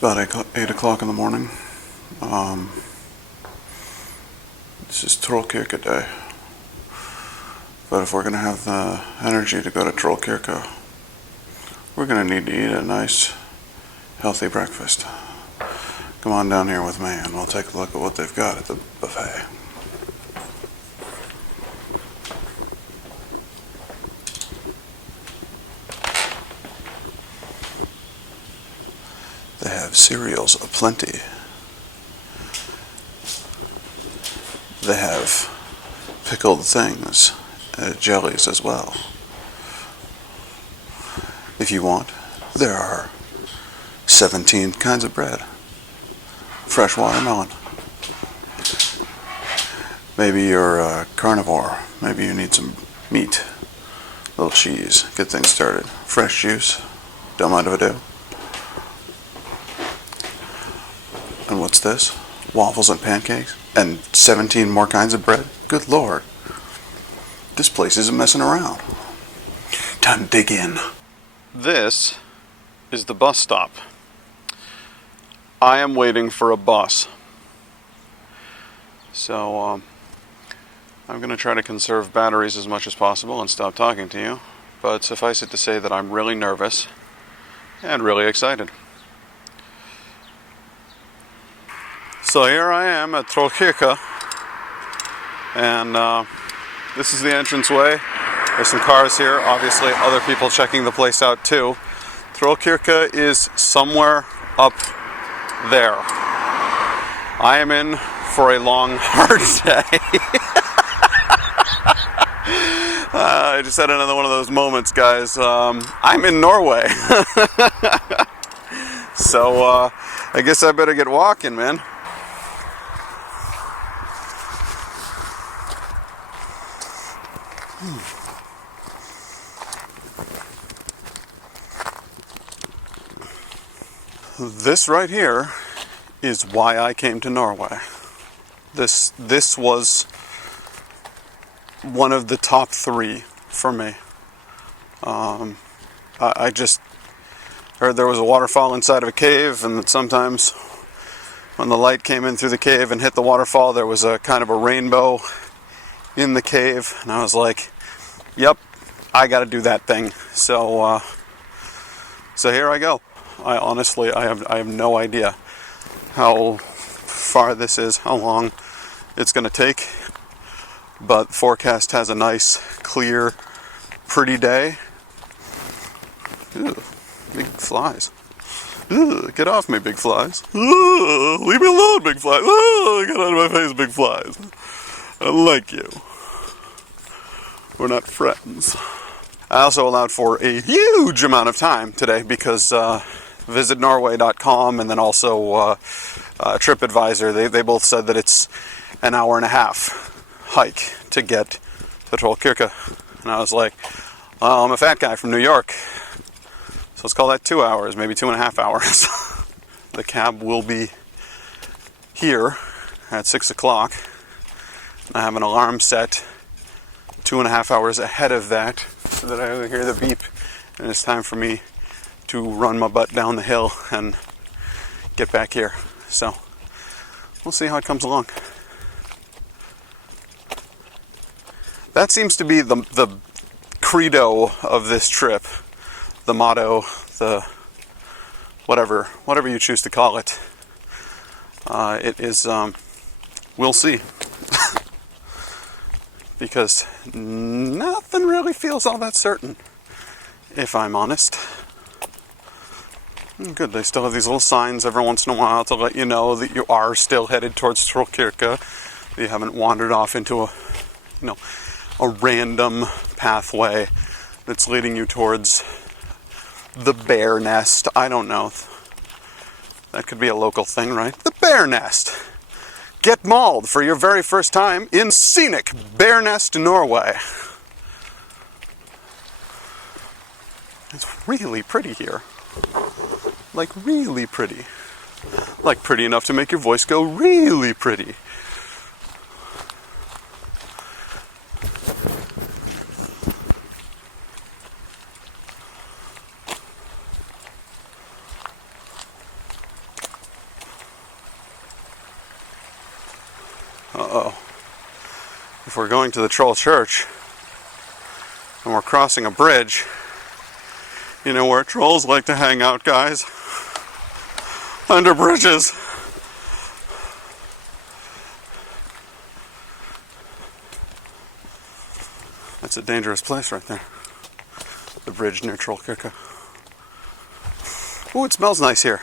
It's about 8 o'clock in the morning. This is Trollkirka day. But if we're going to have the energy to go to Trollkirka, we're going to need to eat a nice, healthy breakfast. Come on down here with me and we'll take a look at what they've got at the buffet. They have cereals aplenty. They have pickled things, jellies as well. If you want, there are 17 kinds of bread. Fresh watermelon. Maybe you're a carnivore. Maybe you need some meat. A little cheese. Get things started. Fresh juice. Don't mind if I do. And what's this? Waffles and pancakes? And 17 more kinds of bread? Good Lord. This place isn't messing around. Time to dig in. This is the bus stop. I am waiting for a bus. So, I'm going to try to conserve batteries as much as possible and stop talking to you. But suffice it to say that I'm really nervous and really excited. So here I am at Trollkirka, and this is the entranceway. There's some cars here, obviously other people checking the place out too. Trollkirka is somewhere up there. I am in for a long, hard day. I just had another one of those moments, guys. I'm in Norway. So I guess I better get walking, man. This right here is why I came to Norway. This was one of the top 3 for me. I just heard there was a waterfall inside of a cave, and that sometimes when the light came in through the cave and hit the waterfall, there was a kind of a rainbow in the cave, and I was like, yep, I gotta do that thing. So here I go. I honestly have no idea how far this is, how long it's going to take, but forecast has a nice, clear, pretty day. Ew, big flies. Ew, get off me, big flies. Ew, leave me alone, big flies. Ew, get out of my face, big flies. I don't like you. We're not friends. I also allowed for a huge amount of time today because visitnorway.com and then also TripAdvisor, they both said that it's an hour and a half hike to get to Trollkirka. And I was like, well, I'm a fat guy from New York, so let's call that 2 hours, maybe 2.5 hours. The cab will be here at 6 o'clock. I have an alarm set 2.5 hours ahead of that so that I hear the beep and it's time for me to run my butt down the hill and get back here. So we'll see how it comes along. That seems to be the credo of this trip, the motto, the whatever you choose to call it. It is we'll see. Because nothing really feels all that certain, if I'm honest. Good, they still have these little signs every once in a while to let you know that you are still headed towards Trollkirka. That you haven't wandered off into a random pathway that's leading you towards the bear nest. I don't know. That could be a local thing, right? The bear nest. Get mauled for your very first time in scenic Bear Nest, Norway. It's really pretty here. Like really pretty. Like pretty enough to make your voice go really pretty. Uh-oh. If we're going to the Troll Church and we're crossing a bridge, you know where trolls like to hang out, guys? Under bridges. That's a dangerous place right there. The bridge near Trollkirka. Ooh, it smells nice here.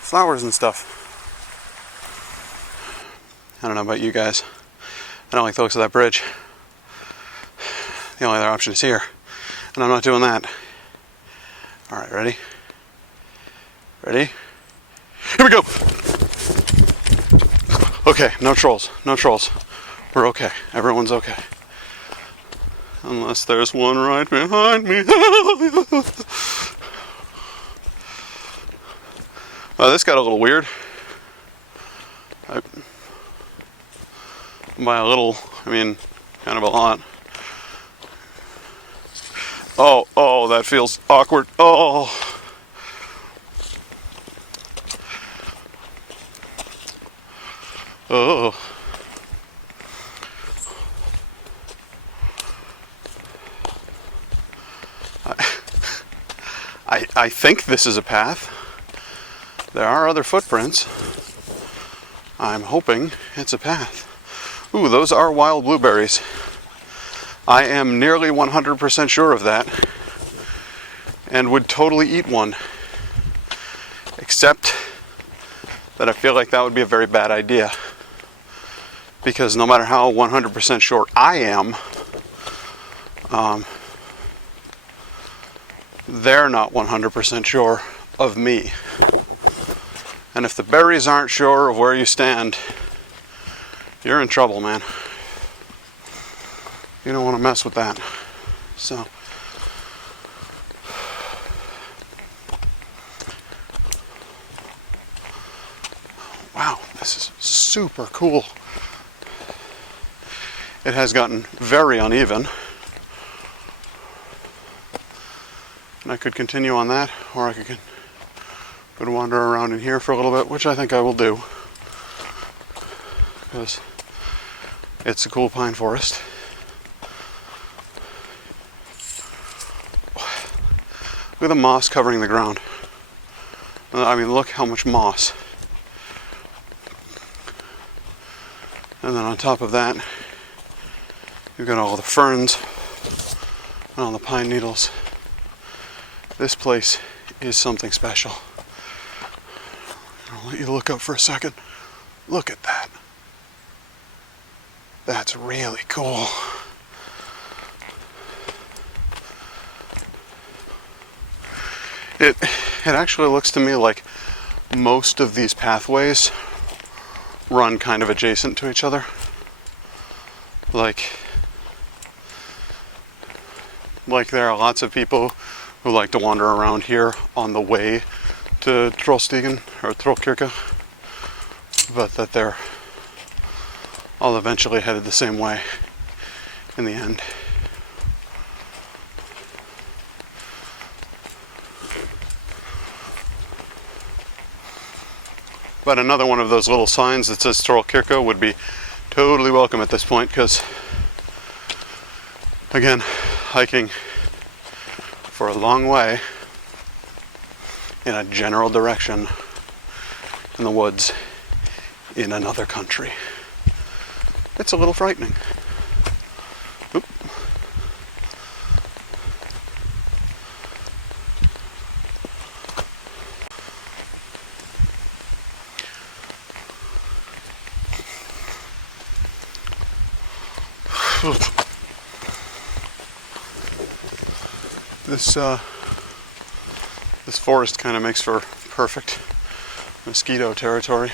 Flowers and stuff. I don't know about you guys. I don't like the looks of that bridge. The only other option is here. And I'm not doing that. Alright, ready? Ready? Here we go! Okay, no trolls. No trolls. We're okay. Everyone's okay. Unless there's one right behind me. Well, this got a little weird. By a little, I mean, kind of a lot. Oh, that feels awkward. Oh. Oh. I think this is a path. There are other footprints. I'm hoping it's a path. Ooh, those are wild blueberries. I am nearly 100% sure of that. And would totally eat one. Except that I feel like that would be a very bad idea. Because no matter how 100% sure I am, they're not 100% sure of me. And if the berries aren't sure of where you stand, you're in trouble, man. You don't want to mess with that. So, wow, this is super cool. It has gotten very uneven. And I could continue on that, or I could wander around in here for a little bit, which I think I will do. Because it's a cool pine forest. Look at the moss covering the ground. I mean, look how much moss. And then on top of that, you've got all the ferns and all the pine needles. This place is something special. I'll let you look up for a second. Look at that. That's really cool. It actually looks to me like most of these pathways run kind of adjacent to each other. Like there are lots of people who like to wander around here on the way to Trollstigen or Trollkirka, but that they're all eventually headed the same way in the end. But another one of those little signs that says Trollkirka would be totally welcome at this point, because again, hiking for a long way in a general direction in the woods in another country. It's a little frightening. Oop. This forest kind of makes for perfect mosquito territory.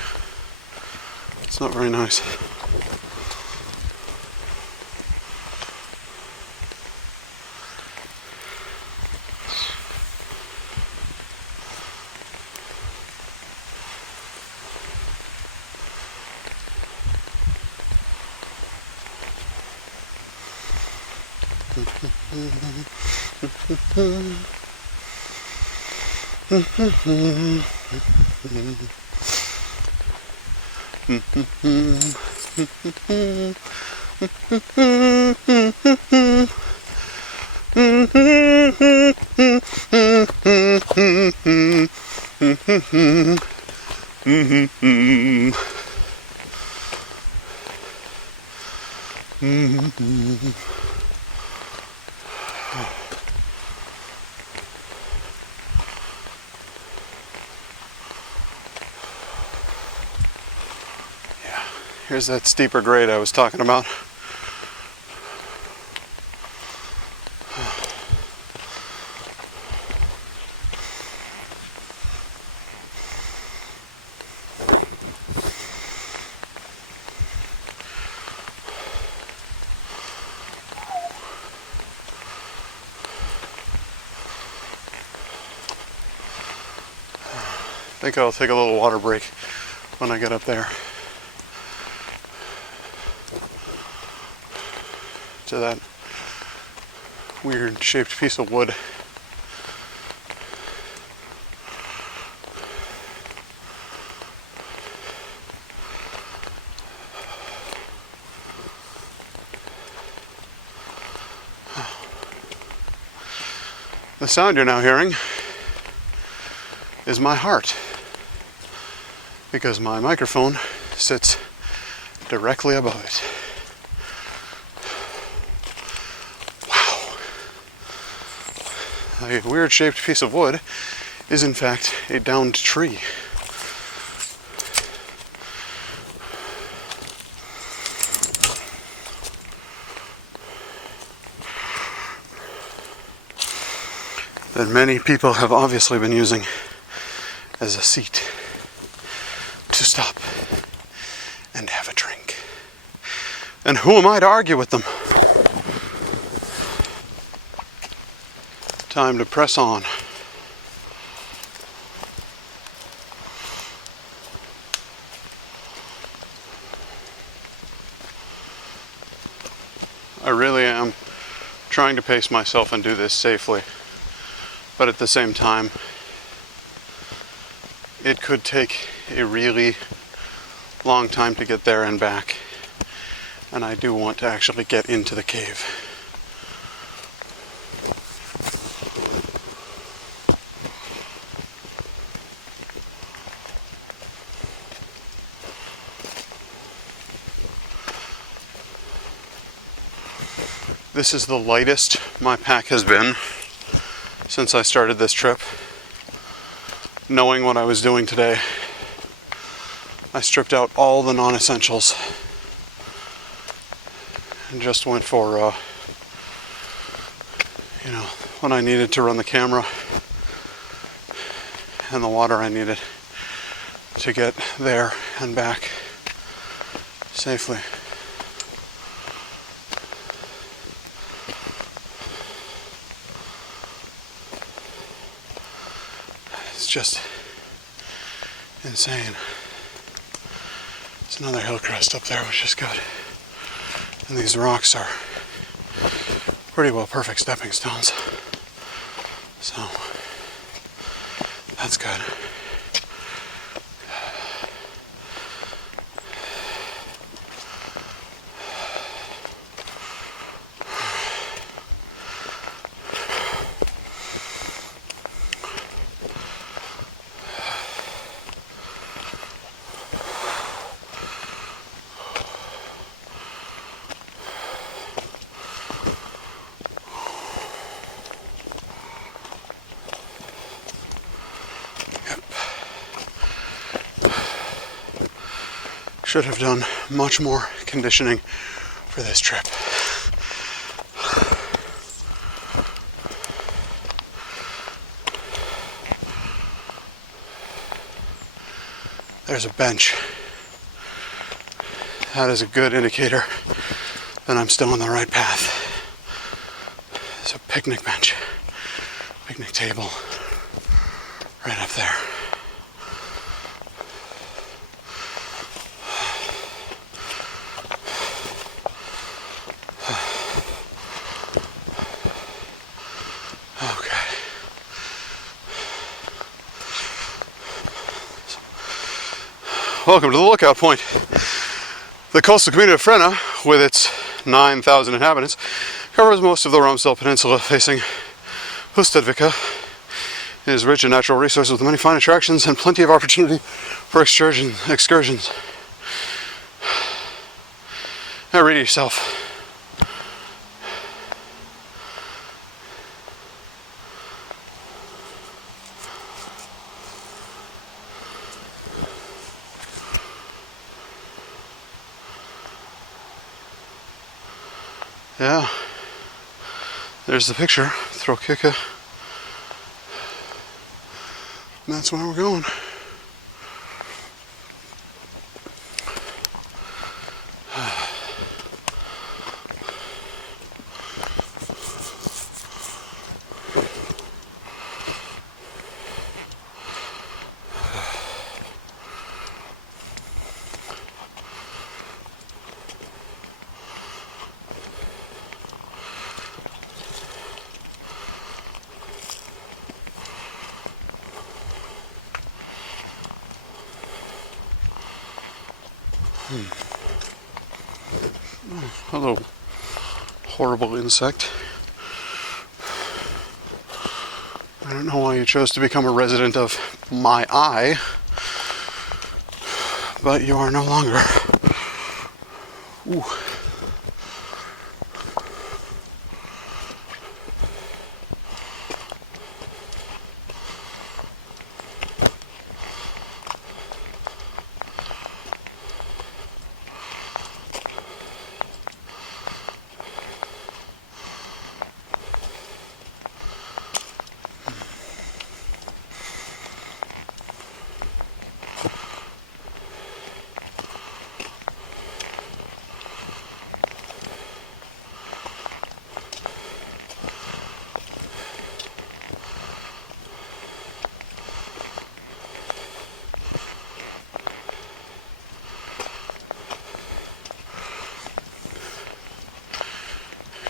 It's not very nice. Here's that steeper grade I was talking about. I think I'll take a little water break when I get up there to that weird shaped piece of wood. The sound you're now hearing is my heart, because my microphone sits directly above it. Wow. A weird shaped piece of wood is in fact a downed tree. That many people have obviously been using as a seat to stop and have a drink. And who am I to argue with them? Time to press on. I really am trying to pace myself and do this safely. But at the same time, it could take a really long time to get there and back. And I do want to actually get into the cave. This is the lightest my pack has been since I started this trip. Knowing what I was doing today, I stripped out all the non-essentials and just went for, what I needed to run the camera and the water I needed to get there and back safely. It's just insane. There's another hill crest up there, which is good. And these rocks are pretty well perfect stepping stones. So, that's good. Should have done much more conditioning for this trip. There's a bench. That is a good indicator that I'm still on the right path. There's a picnic bench, picnic table, right up there. Welcome to the lookout point. The coastal community of Frenna, with its 9,000 inhabitants, covers most of the Romsdal Peninsula facing Hustadvika. It is rich in natural resources with many fine attractions and plenty of opportunity for excursions. Now read it yourself. Yeah, there's the picture, Trollkirka. And that's where we're going. Hello, horrible insect. I don't know why you chose to become a resident of my eye, but you are no longer. Ooh.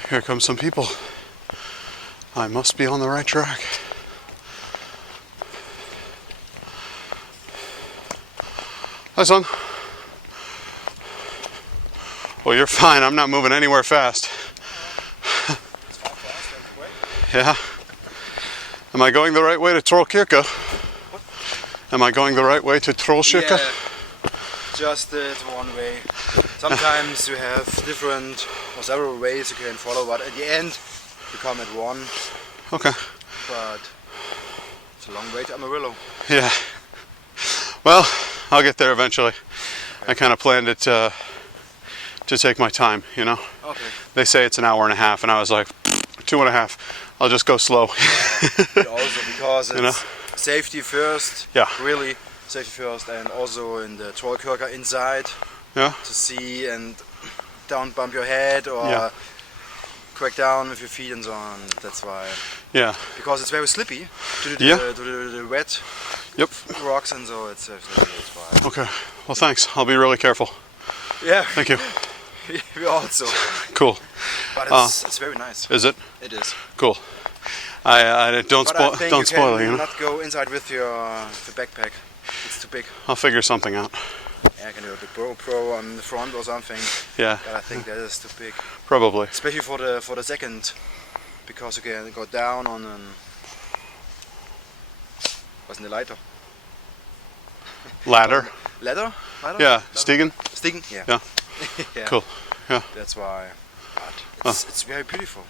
Here come some people. I must be on the right track. Hi, son. Well, you're fine. I'm not moving anywhere fast. Yeah. Am I going the right way to Trollkirka? Am I going the right way to Trollkirka? Yeah, just it's one way. Sometimes you have different or several ways you can follow, but at the end you come at one. Okay. But it's a long way to Amarillo. Yeah. Well, I'll get there eventually. Okay. I kind of planned it to take my time, you know. Okay. They say it's an hour and a half, and I was like, 2.5. I'll just go slow. Yeah. Also because it's you know? Safety first. Yeah. Really, safety first, and also in the Trollkirka inside. Yeah. To see and don't bump your head or crack down with your feet and so on. That's why. Yeah. Because it's very slippy to the wet rocks and so it's slippy. That's why. Okay. Well, thanks. I'll be really careful. Yeah. Thank you. We also. Cool. But it's very nice. Is it? It is. Cool. I don't spoil it. You know? Not go inside with your backpack. It's too big. I'll figure something out. Yeah, I can do the GoPro on the front or something. Yeah. But I think that is too big. Probably. Especially for the second, because you can go down on an. What's in the lighter? Ladder. Ladder? Yeah. Stiegen. Stiegen. Yeah. Yeah. Yeah. Cool. Yeah. That's why. But it's very beautiful.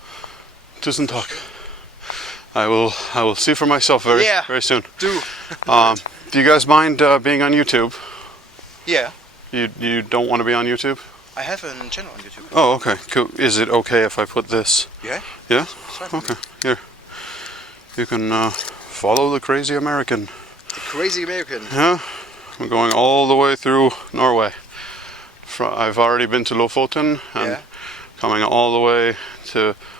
Tusen Dank. I will see for myself very soon. Do. Do you guys mind being on YouTube? Yeah. You don't want to be on YouTube? I have a channel on YouTube. Oh, okay. Cool. Is it okay if I put this? Yeah. Yeah? Okay. Here. You can follow the crazy American. The crazy American. Yeah. I'm going all the way through Norway. I've already been to Lofoten and coming all the way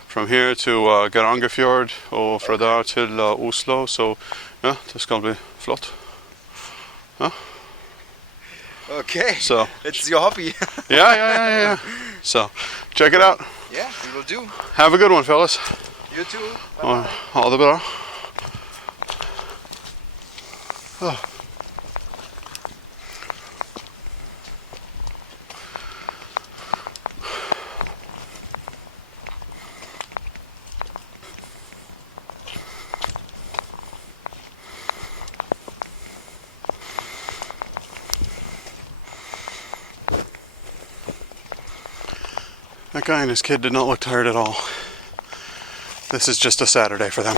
from here to Gerangerfjord og fra der til Oslo. So, yeah, det skal bli flott. Yeah. Okay. So it's your hobby. Yeah. So check it out. Yeah, we will do. Have a good one, fellas. You too. Bye. Ha det bra. Oh. That guy and his kid did not look tired at all. This is just a Saturday for them.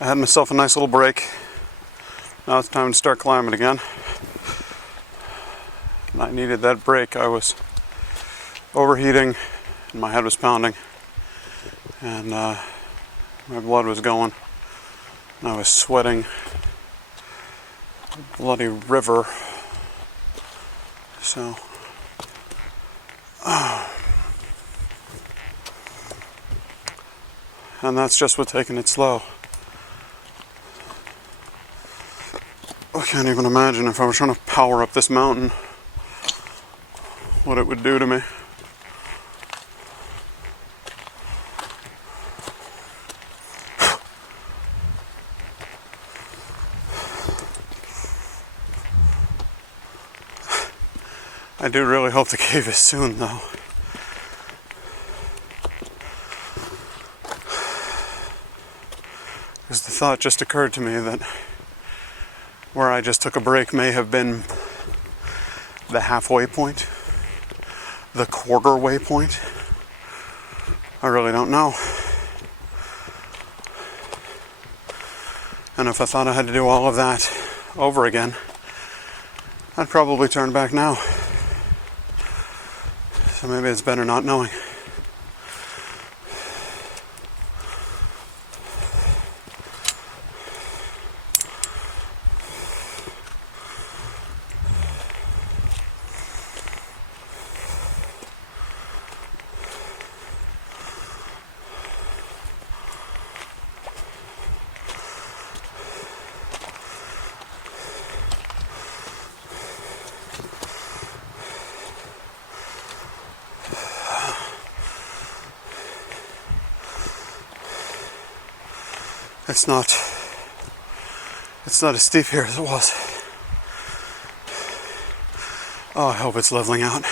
I had myself a nice little break. Now it's time to start climbing again. And I needed that break. I was overheating and my head was pounding. And my blood was going. And I was sweating a bloody river. So and that's just with taking it slow. I can't even imagine if I was trying to power up this mountain, what it would do to me. I do really hope the cave is soon, though. Because the thought just occurred to me that where I just took a break may have been the halfway point, the quarter way point. I really don't know. And if I thought I had to do all of that over again, I'd probably turn back now. So maybe it's better not knowing. It's not as steep here as it was. Oh, I hope it's leveling out.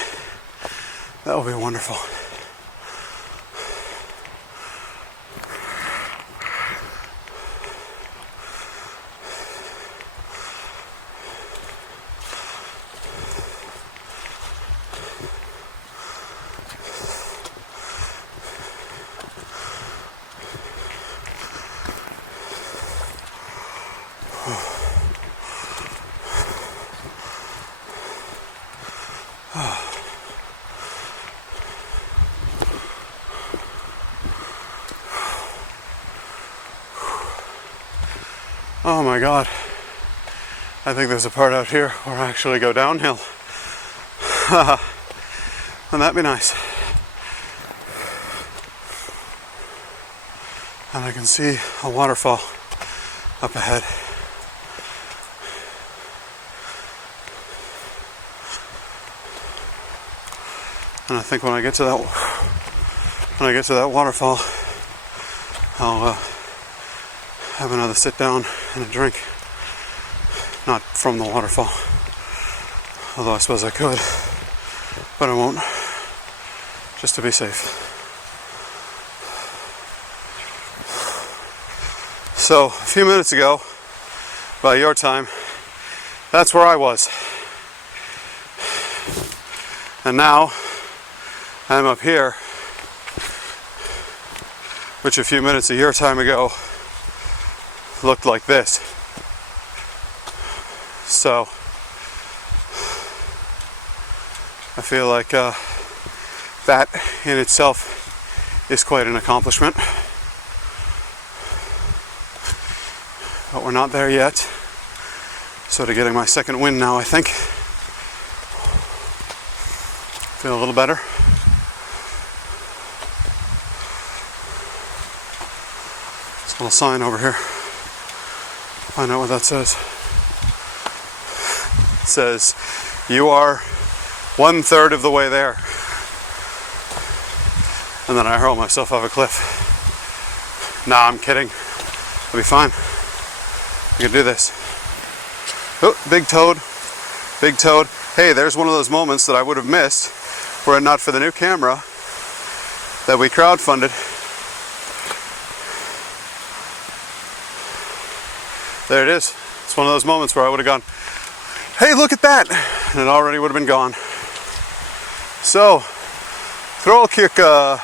That will be wonderful. Oh my God. I think there's a part out here where I actually go downhill. Wouldn't that be nice? And I can see a waterfall up ahead. And I think when I get to that waterfall, I'll have another sit down and a drink. Not from the waterfall, although I suppose I could, but I won't, just to be safe. So, a few minutes ago, by your time, that's where I was. And now, I'm up here, which a few minutes of your time ago looked like this. So, I feel like that in itself is quite an accomplishment. But we're not there yet. Sort of getting my second wind now, I think. Feel a little better. There's a little sign over here. Find out what that says. It says, "You are 1/3 of the way there." And then I hurl myself off a cliff. Nah, I'm kidding. I'll be fine. I can do this. Oh, big toad. Big toad. Hey, there's one of those moments that I would have missed were it not for the new camera that we crowdfunded. There it is. It's one of those moments where I would have gone, hey, look at that! And it already would have been gone. So, Trollkirka.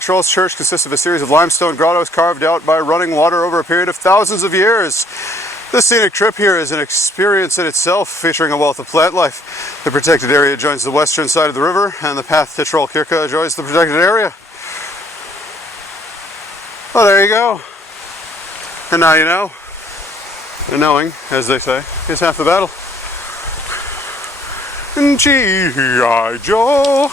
Troll's church consists of a series of limestone grottos carved out by running water over a period of thousands of years. This scenic trip here is an experience in itself, featuring a wealth of plant life. The protected area joins the western side of the river, and the path to Trollkirka joins the protected area. Well, there you go. And now you know. And knowing, as they say, is half the battle. G.I. Joe.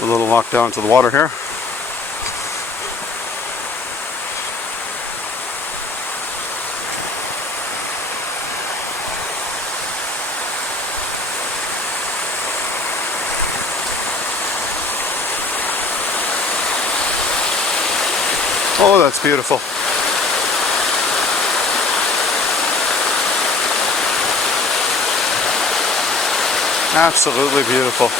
A little walk down to the water here. Oh, that's beautiful. Absolutely beautiful.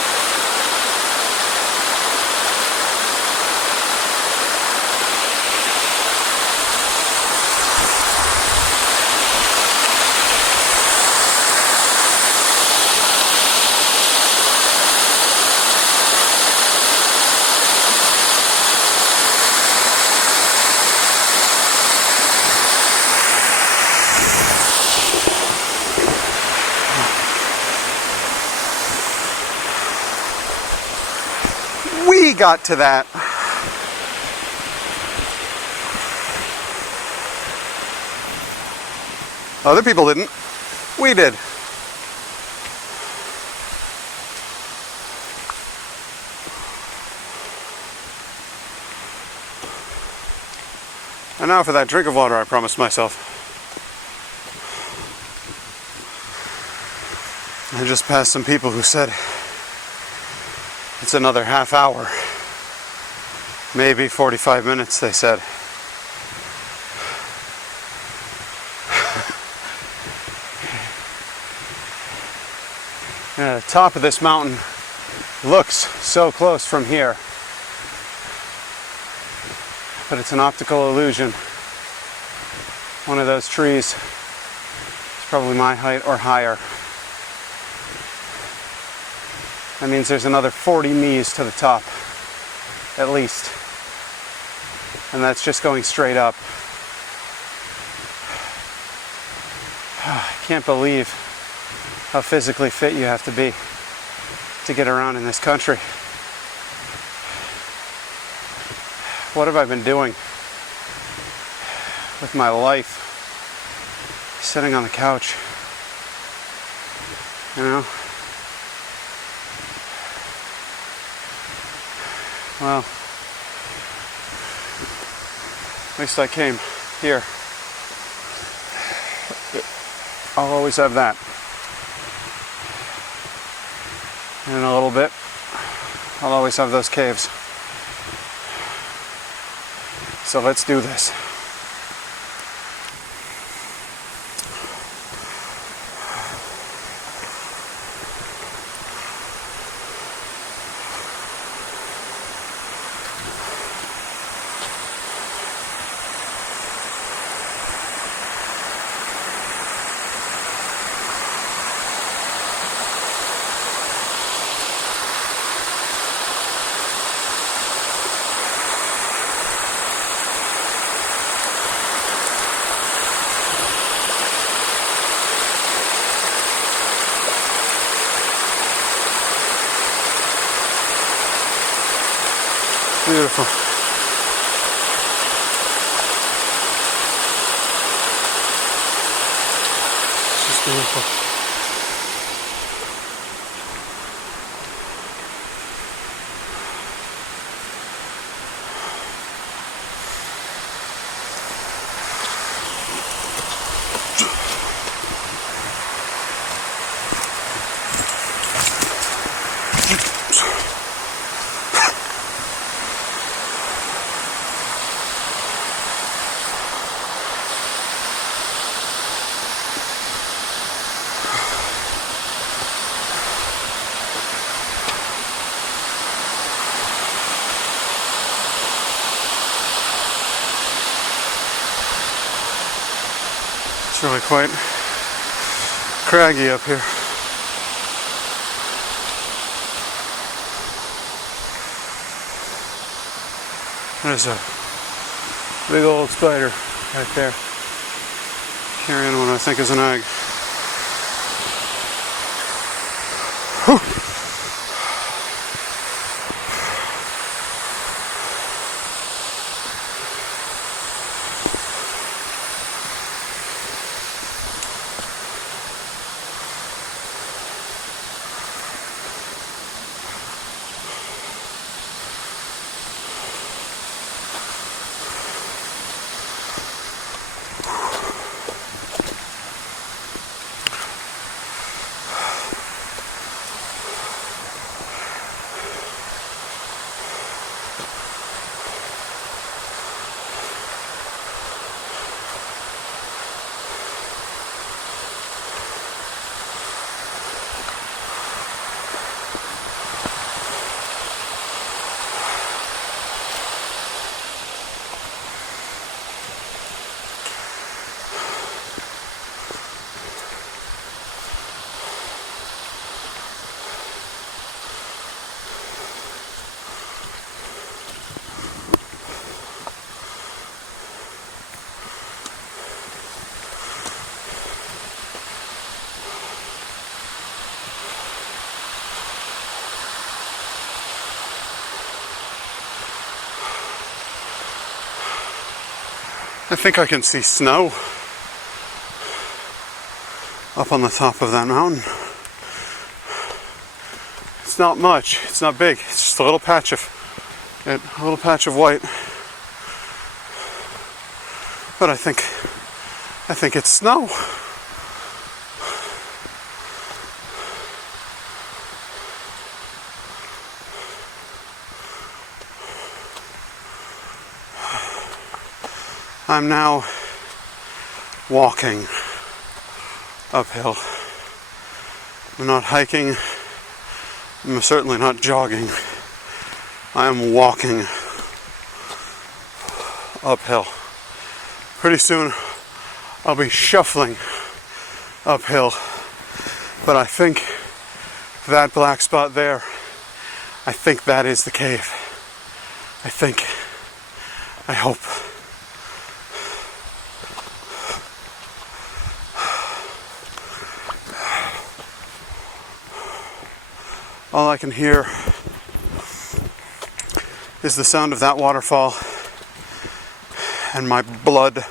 We got to that. Other people didn't. We did. And now for that drink of water I promised myself. I just passed some people who said it's another half hour. Maybe 45 minutes, they said. And the top of this mountain looks so close from here. But it's an optical illusion. One of those trees is probably my height or higher. That means there's another 40 me's to the top, at least. And that's just going straight up. I can't believe how physically fit you have to be to get around in this country. What have I been doing with my life? Sitting on the couch, you know? Well, at least I came here. I'll always have that. And in a little bit, I'll always have those caves. So let's do this. Beautiful. It's just beautiful. It's really quite craggy up here. There's a big old spider right there, carrying what I think is an egg. Whew. I think I can see snow up on the top of that mountain. It's not much, it's not big, it's just a little patch of white. But I think it's snow. I'm now walking uphill. I'm not hiking. I'm certainly not jogging. I am walking uphill. Pretty soon I'll be shuffling uphill. But I think that black spot there, I think that is the cave. I hope. All I can hear is the sound of that waterfall and my blood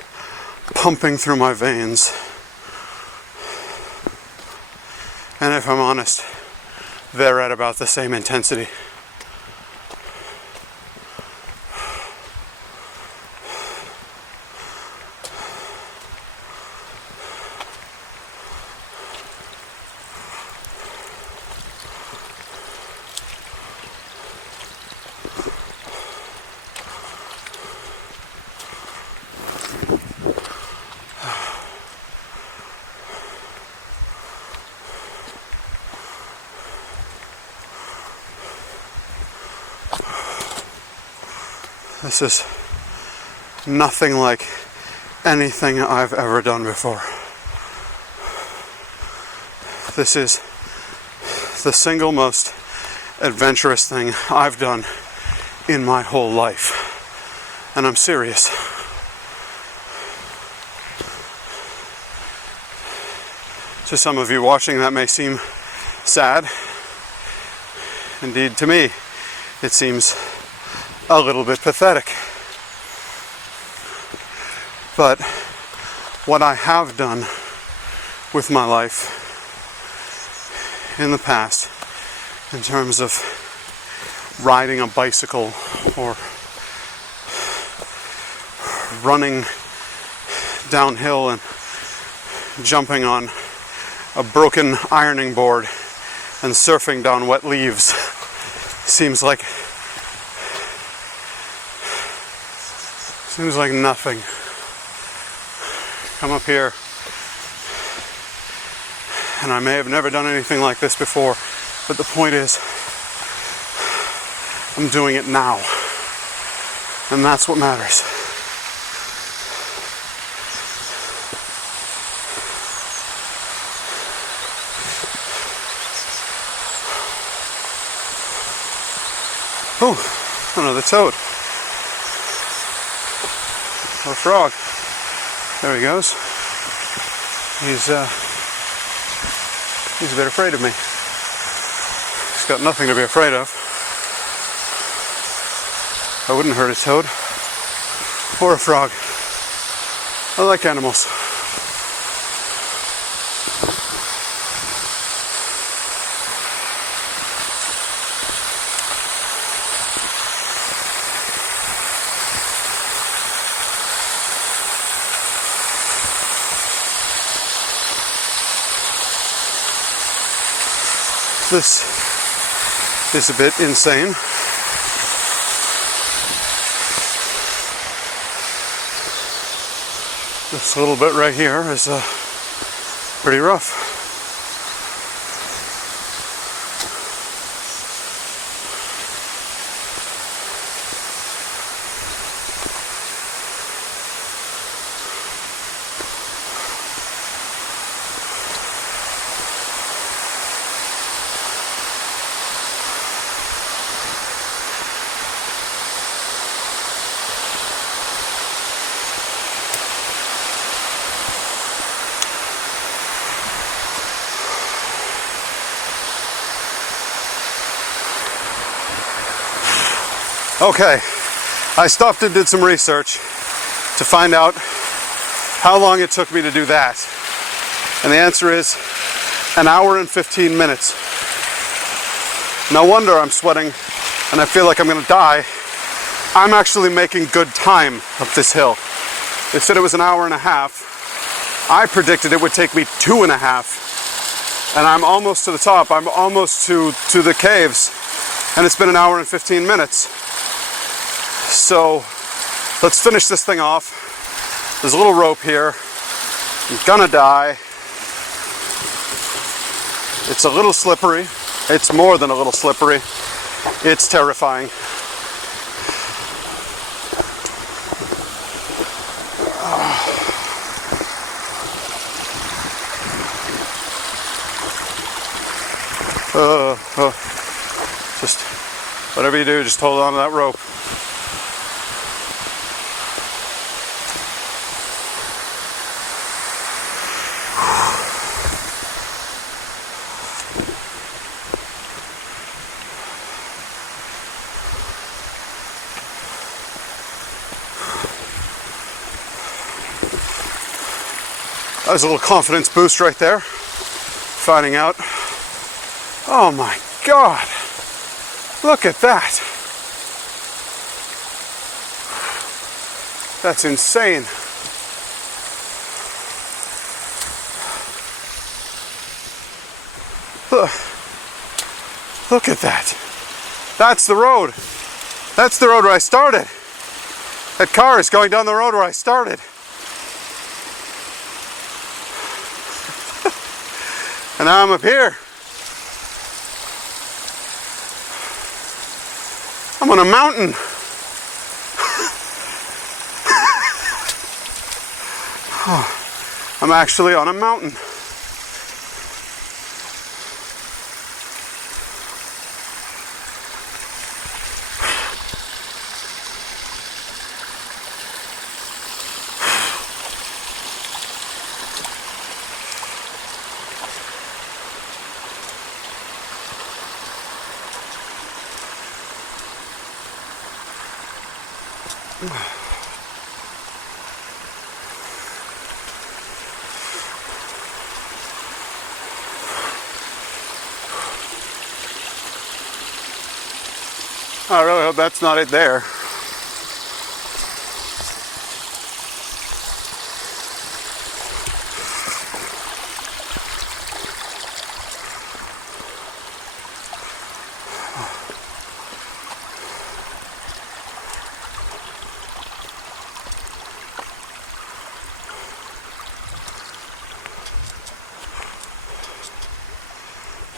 pumping through my veins. And if I'm honest, they're at about the same intensity. This is nothing like anything I've ever done before. This is the single most adventurous thing I've done in my whole life. And I'm serious. To some of you watching, that may seem sad. Indeed, to me, it seems a little bit pathetic. But what I have done with my life in the past, in terms of riding a bicycle or running downhill and jumping on a broken ironing board and surfing down wet leaves, seems like nothing. Come up here, and I may have never done anything like this before, but the point is, I'm doing it now, and that's what matters. Ooh, another toad. Or a frog. There he goes. He's a bit afraid of me. He's got nothing to be afraid of. I wouldn't hurt a toad. Or a frog. I like animals. This is a bit insane. This little bit right here is pretty rough. Okay, I stopped and did some research to find out how long it took me to do that. And the answer is an hour and 15 minutes. No wonder I'm sweating and I feel like I'm gonna die. I'm actually making good time up this hill. They said it was an hour and a half. I predicted it would take me 2.5. And I'm almost to the top. I'm almost to the caves. And it's been an hour and 15 minutes. So let's finish this thing off. There's a little rope here. I'm gonna die. It's a little slippery. It's more than a little slippery. It's terrifying. Just whatever you do, just hold on to that rope. That was a little confidence boost right there. Finding out. Oh my God. Look at that. That's insane. Look at that. That's the road. That's the road where I started. That car is going down the road where I started. And now I'm up here. I'm on a mountain. I'm actually on a mountain. I really hope that's not it there.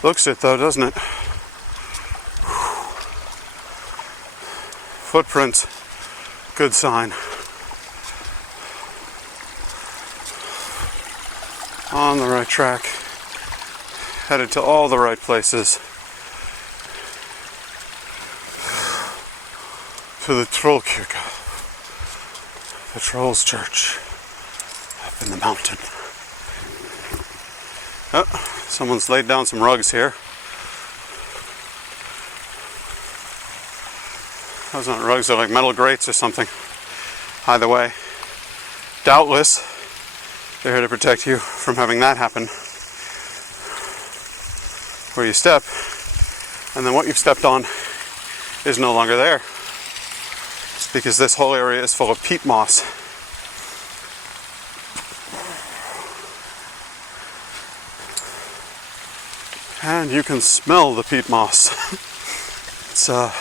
Looks it though, doesn't it? Footprints, good sign. On the right track, headed to all the right places. To the Trollkirka, the Trolls Church, up in the mountain. Oh, someone's laid down some rugs here. Those aren't rugs, they're like metal grates or something. Either way, doubtless, they're here to protect you from having that happen. Where you step, and then what you've stepped on is no longer there. It's because this whole area is full of peat moss. And you can smell the peat moss. It's a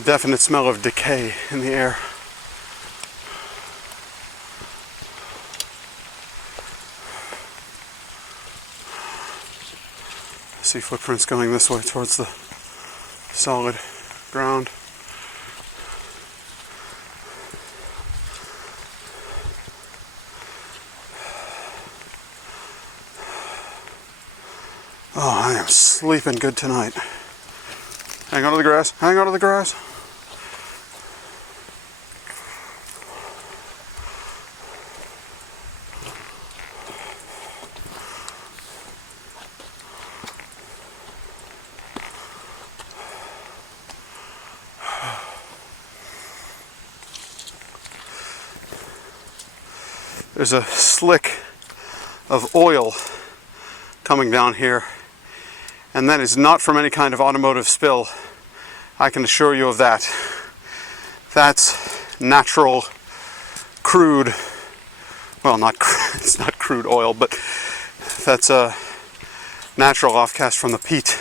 definite smell of decay in the air. I see footprints going this way towards the solid ground. Oh, I am sleeping good tonight. Hang on to the grass, hang on to the grass. There's a slick of oil coming down here, and that is not from any kind of automotive spill. I can assure you of that. That's natural, crude, well, it's not crude oil, but that's a natural offcast from the peat,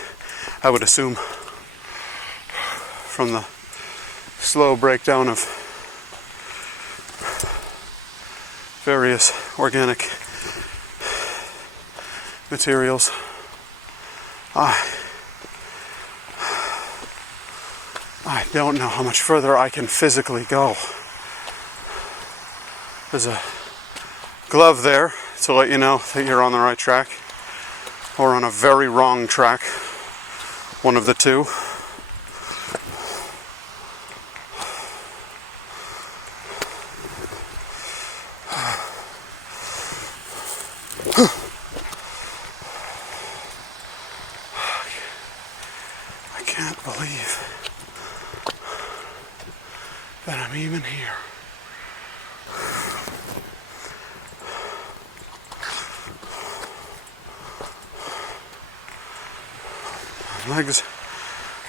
I would assume, from the slow breakdown of various organic materials. I don't know how much further I can physically go. There's a glove there to let you know that you're on the right track or on a very wrong track. One of the two. I can't believe that I'm even here. My legs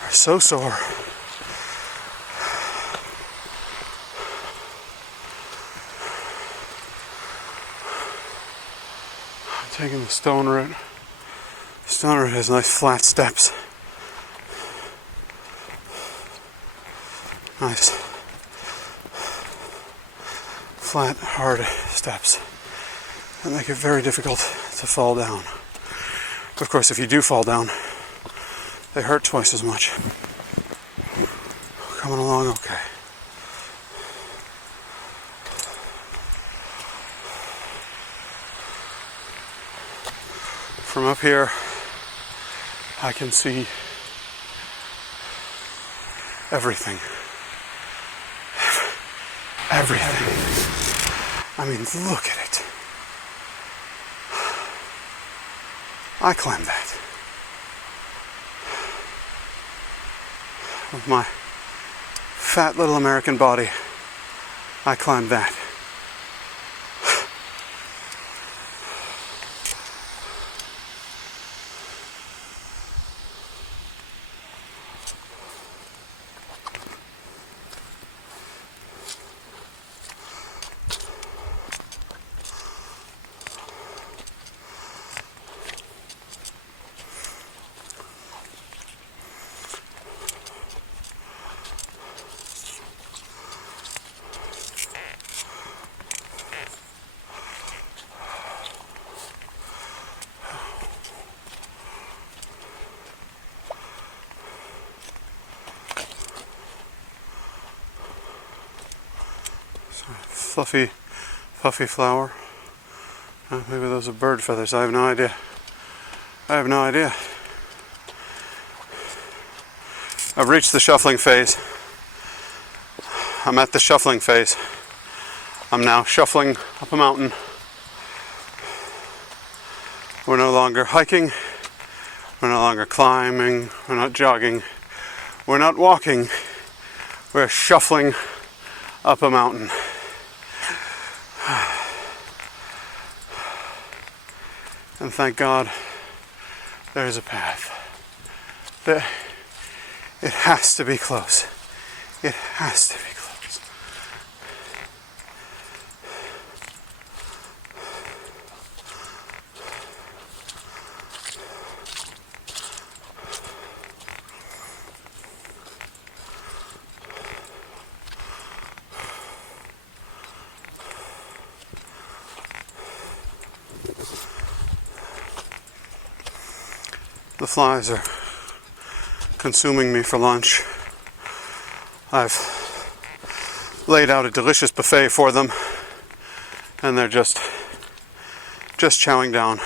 are so sore. I'm taking the stone route. The stone route has nice flat steps. Nice flat, hard steps that make it very difficult to fall down. Of course, if you do fall down, they hurt twice as much. Coming along okay. From up here, I can see everything. Everything. I mean, look at it. I climbed that. With my fat little American body, I climbed that. Fluffy flower. Maybe those are bird feathers. I have no idea. I've reached the shuffling phase. I'm at the shuffling phase. I'm now shuffling up a mountain. We're no longer hiking. We're no longer climbing. We're not jogging. We're not walking. We're shuffling up a mountain. And thank God there's a path. It has to be close. It has to be close. The flies are consuming me for lunch. I've laid out a delicious buffet for them, and they're just chowing down.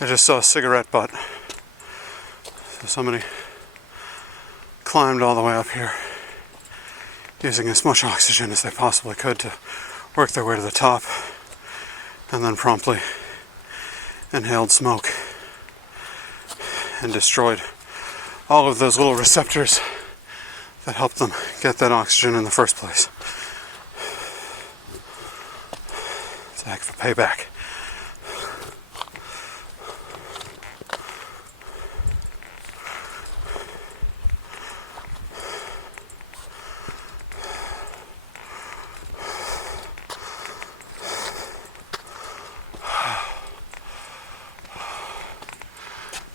I just saw a cigarette butt. So somebody climbed all the way up here, using as much oxygen as they possibly could to work their way to the top, and then promptly inhaled smoke and destroyed all of those little receptors that helped them get that oxygen in the first place. It's a heck of a payback.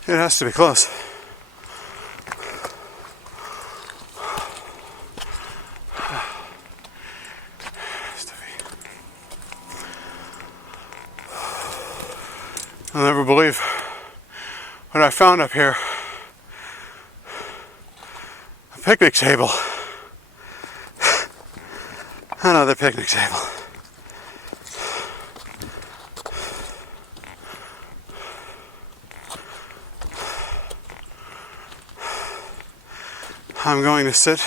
It has to be close. Has to be. I'll never believe what I found up here. A picnic table. Another picnic table. I'm going to sit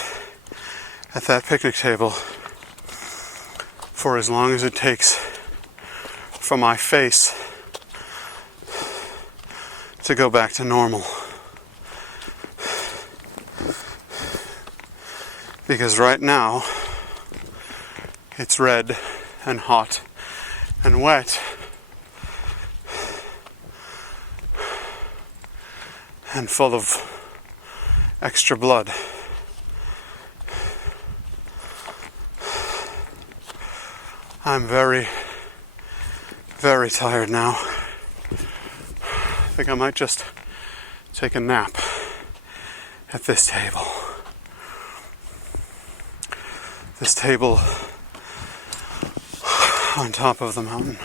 at that picnic table for as long as it takes for my face to go back to normal. Because right now, it's red and hot and wet and full of extra blood. I'm very, very tired now. I think I might just take a nap at this table. This table on top of the mountain.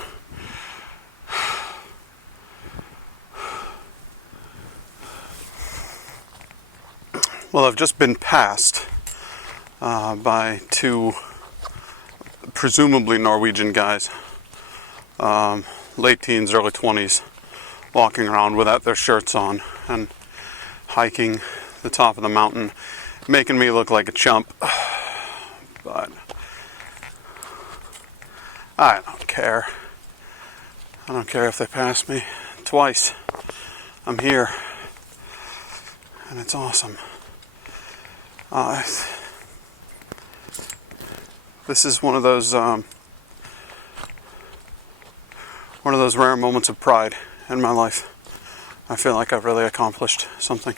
Well, I've just been passed by two presumably Norwegian guys, late teens, early 20s, walking around without their shirts on and hiking the top of the mountain, making me look like a chump. But I don't care. I don't care if they pass me twice. I'm here, and it's awesome. This is one of those rare moments of pride in my life. I feel like I've really accomplished something,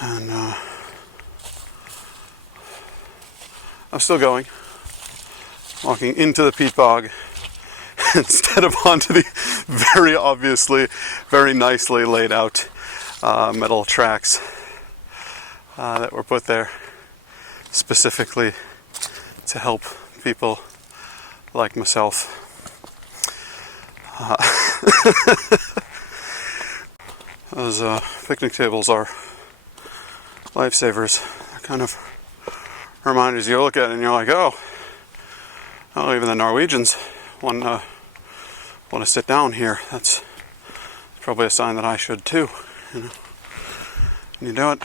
and I'm still going, walking into the peat bog instead of onto the very obviously, very nicely laid out metal tracks that were put there specifically to help people like myself. Those picnic tables are lifesavers. They're kind of reminders you look at it and you're like, oh, even the Norwegians want to sit down here. That's probably a sign that I should too. And you do it.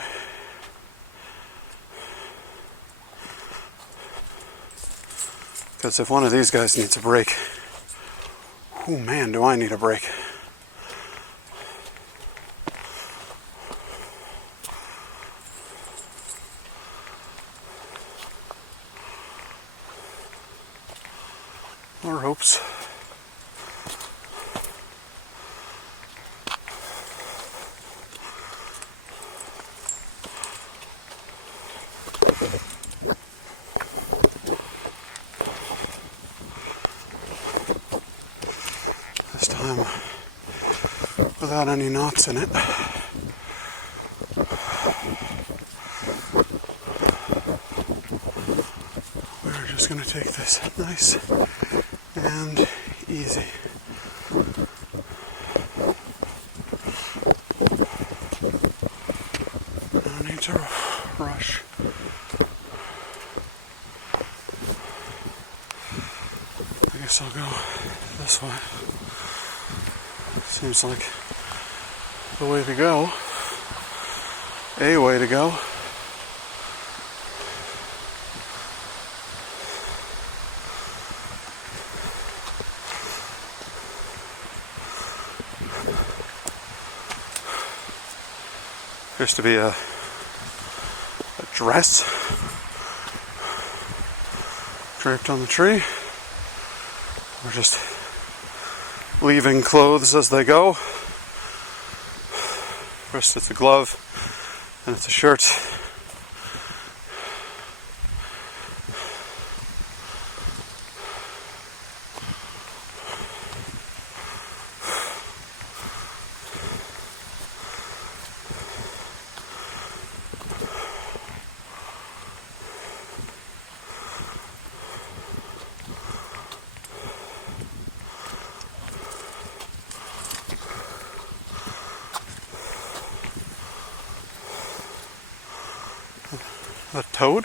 Because if one of these guys needs a break, oh man, do I need a break. More hopes. This time without any knots in it. We're just going to take this nice and easy. No need to rush. I guess I'll go this way. Seems like the way to go. A way to go. Appears to be a dress draped on the tree. We're just leaving clothes as they go. First it's a glove, then it's a shirt. A toad?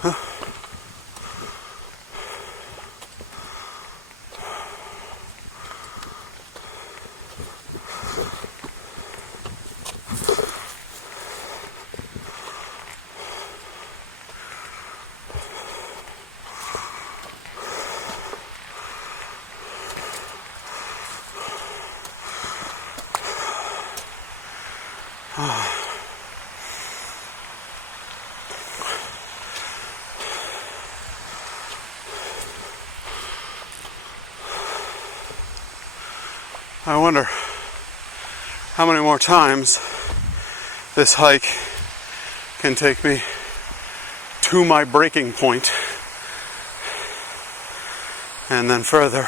Huh. I wonder how many more times this hike can take me to my breaking point and then further.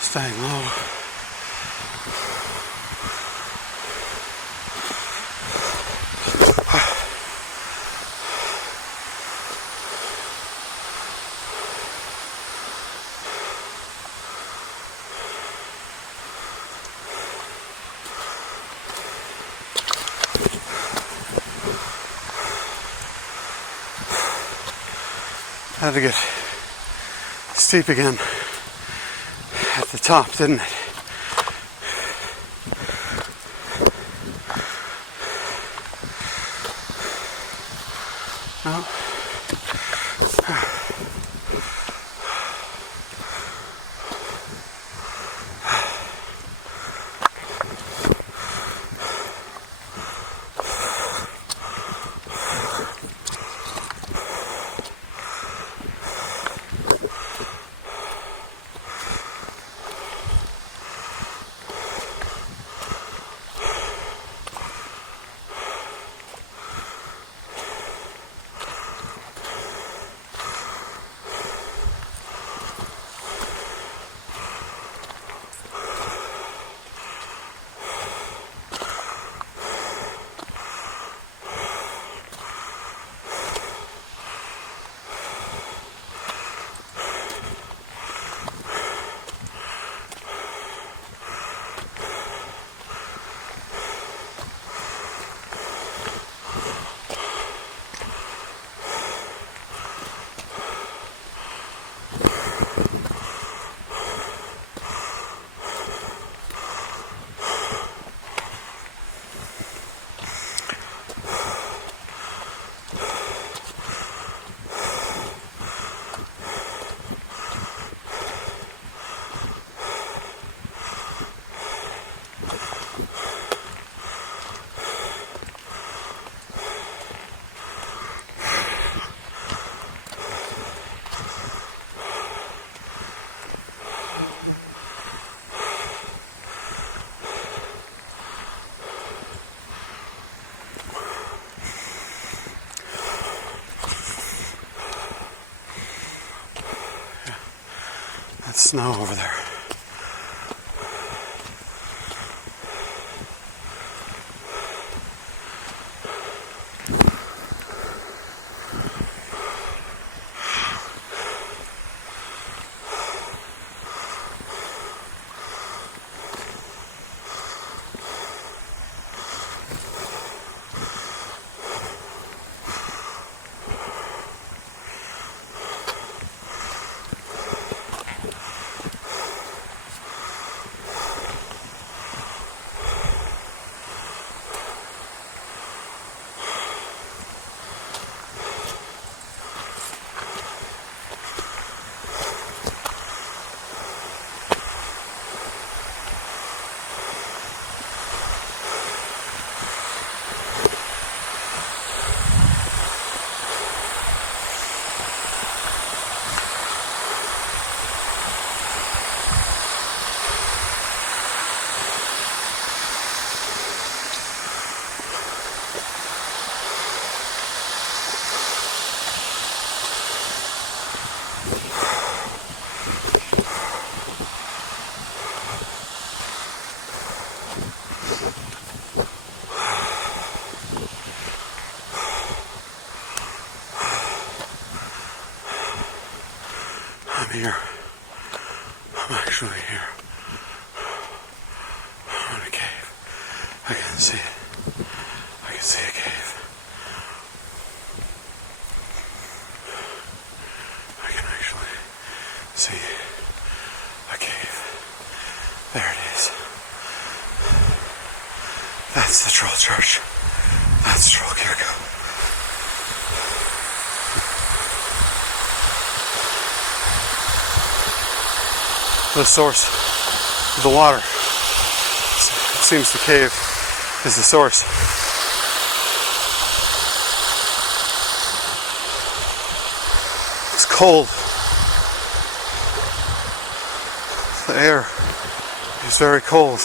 Staying low. Had to get steep again at the top, didn't it? No. That's snow over there. I'm here. I'm actually here. I'm in a cave. I can see it. I can see a cave. I can actually see a cave. There it is. That's the Troll Church. That's Trollkirka. The source of the water. It seems the cave is the source. It's cold. The air is very cold.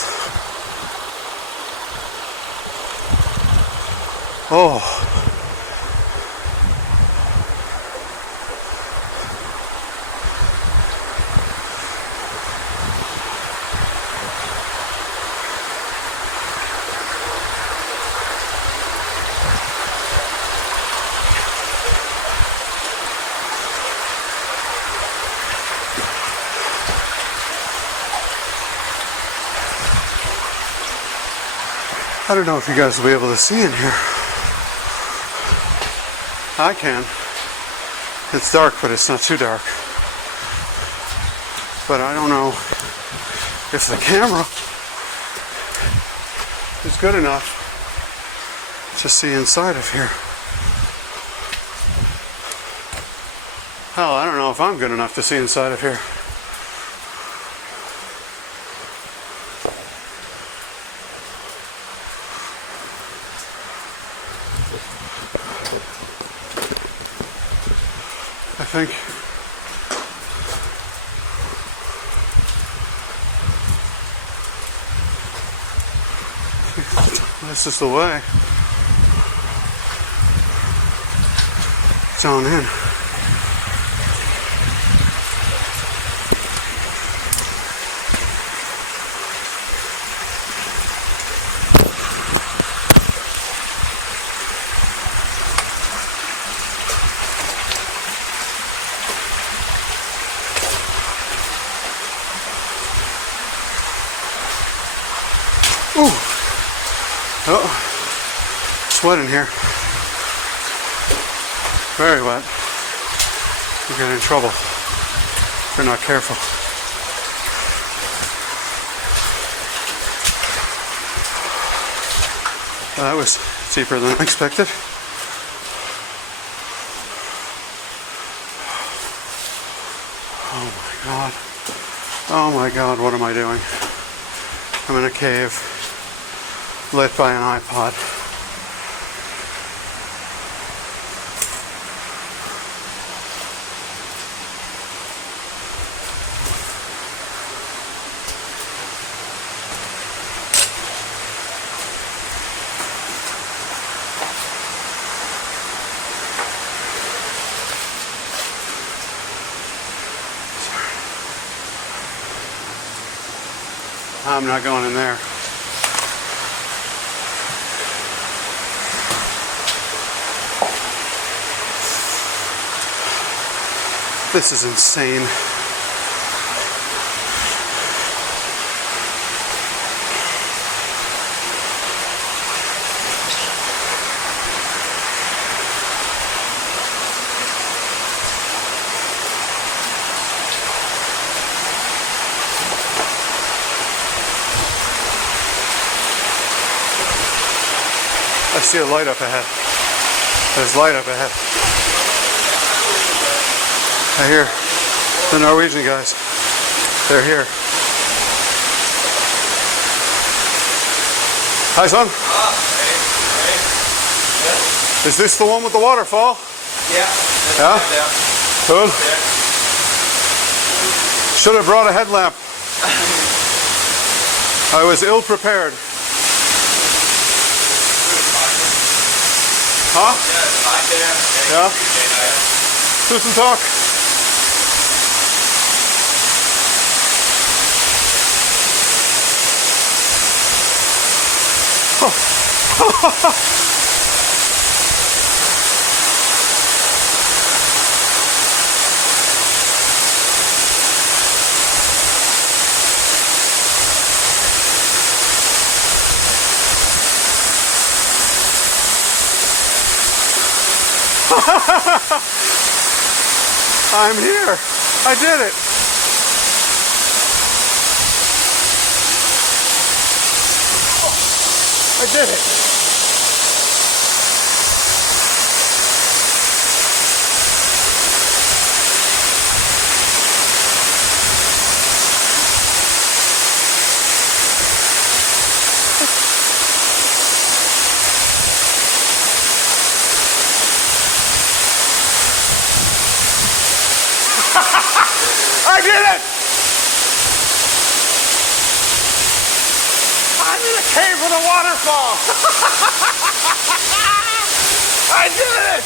Oh. I don't know if you guys will be able to see in here. I can. It's dark, but it's not too dark. But I don't know if the camera is good enough to see inside of here. Hell, I don't know if I'm good enough to see inside of here. I think that's just the way. It's on in. Ooh. Oh, sweat in here. Very wet. You get in trouble if you're not careful. That was deeper than I expected. Oh my God. Oh my God, what am I doing? I'm in a cave, lit by an iPod. I'm not going in there. This is insane. I see a light up ahead. There's light up ahead. I hear the Norwegian guys. They're here. Hi, son. Is this the one with the waterfall? Yeah. Yeah? Cool. Should have brought a headlamp. I was ill prepared. Huh? Yeah? Tusen takk. I'm here. I did it. I did it. I did it! I'm in a cave with a waterfall! I did it!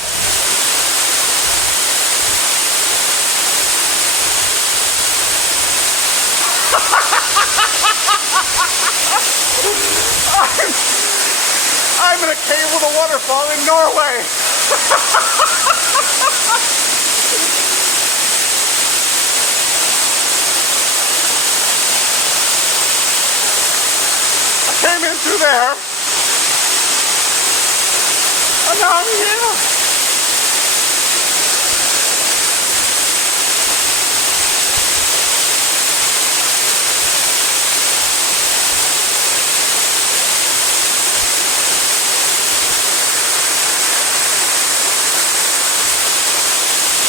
I'm in a cave with a waterfall in Norway! Came in through there, down here.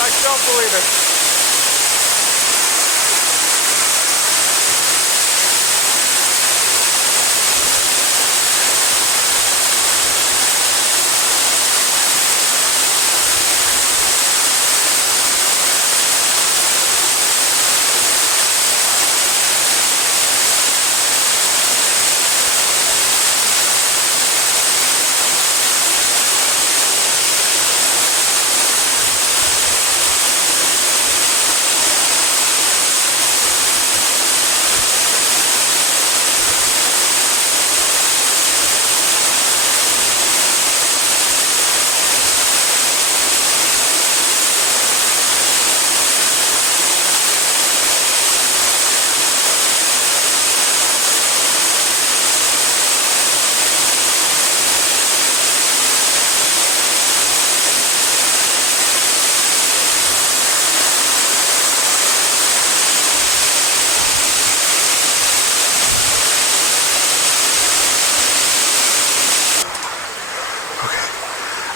I don't believe it.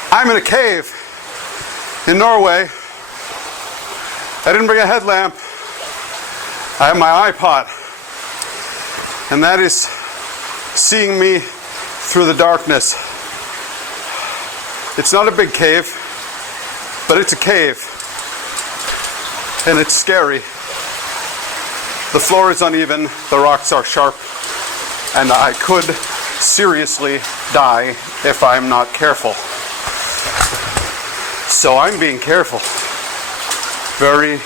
I'm in a cave in Norway. I didn't bring a headlamp. I have my iPod. And that is seeing me through the darkness. It's not a big cave, but it's a cave. And it's scary. The floor is uneven, the rocks are sharp, and I could seriously die if I'm not careful. So I'm being careful. Very,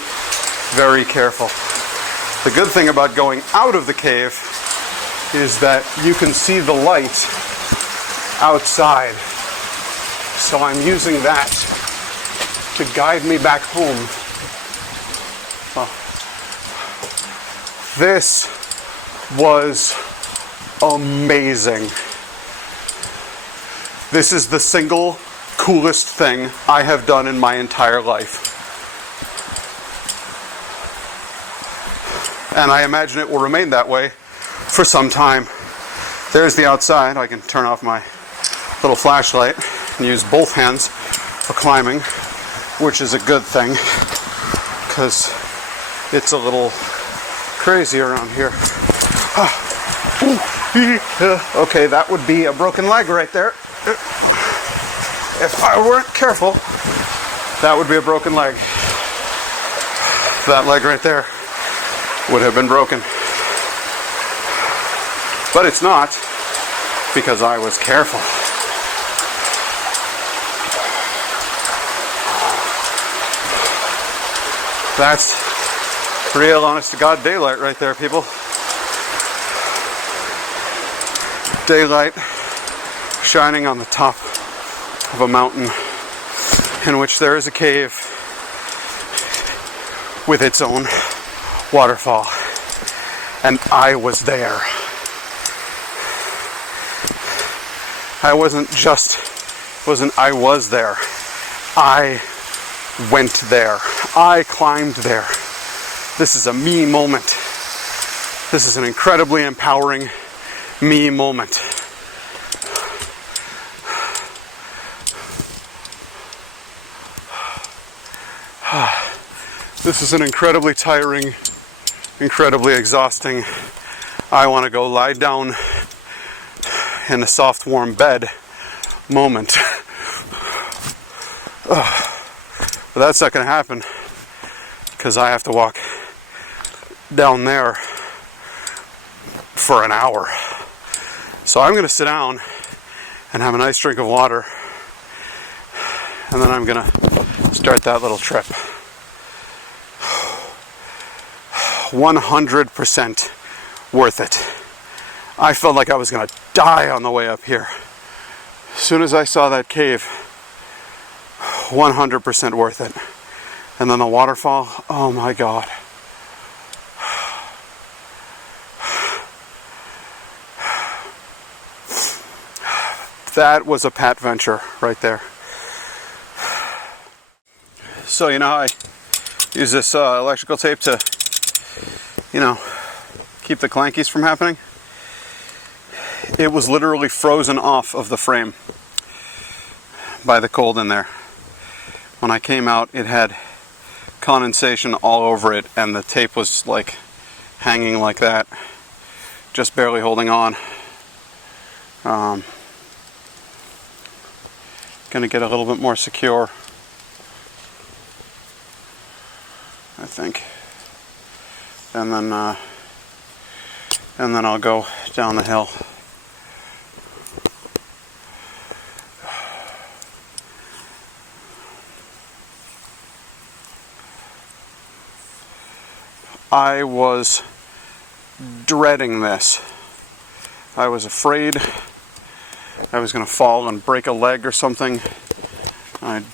very careful. The good thing about going out of the cave is that you can see the light outside. So I'm using that to guide me back home. Oh. This was amazing. This is the single coolest thing I have done in my entire life. And I imagine it will remain that way for some time. There's the outside. I can turn off my little flashlight and use both hands for climbing, which is a good thing because it's a little crazy around here. Okay, that would be a broken leg right there. If I weren't careful, that would be a broken leg. That leg right there would have been broken. But it's not, because I was careful. That's real honest to God daylight right there, people. Daylight shining on the top of a mountain in which there is a cave with its own waterfall. And I was there. I was there. I went there. I climbed there. This is a me moment. This is an incredibly empowering me moment. This is an incredibly tiring, incredibly exhausting, I want to go lie down in a soft warm bed moment. But that's not going to happen because I have to walk down there for an hour. So I'm going to sit down and have a nice drink of water, and then I'm going to start that little trip. 100% worth it. I felt like I was going to die on the way up here. As soon as I saw that cave, 100% worth it. And then the waterfall, oh my God. That was a Patventure right there. So you know how I use this electrical tape to, keep the clankies from happening? It was literally frozen off of the frame by the cold in there. When I came out, it had condensation all over it, and the tape was like hanging like that, just barely holding on. Gonna get a little bit more secure, I think, and then I'll go down the hill. I was dreading this. I was afraid I was going to fall and break a leg or something. I'd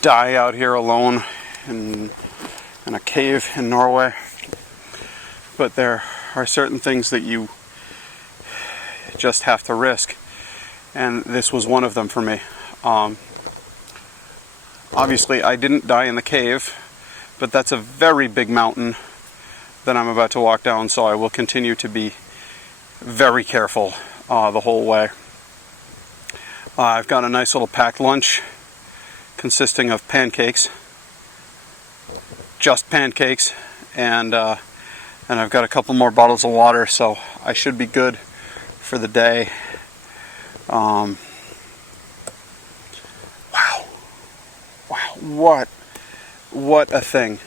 die out here alone in a cave in Norway. But there are certain things that you just have to risk, and this was one of them for me. Obviously, I didn't die in the cave, but that's a very big mountain that I'm about to walk down, so I will continue to be very careful the whole way. I've got a nice little packed lunch consisting of pancakes, just pancakes, and I've got a couple more bottles of water, so I should be good for the day. Wow, what a thing,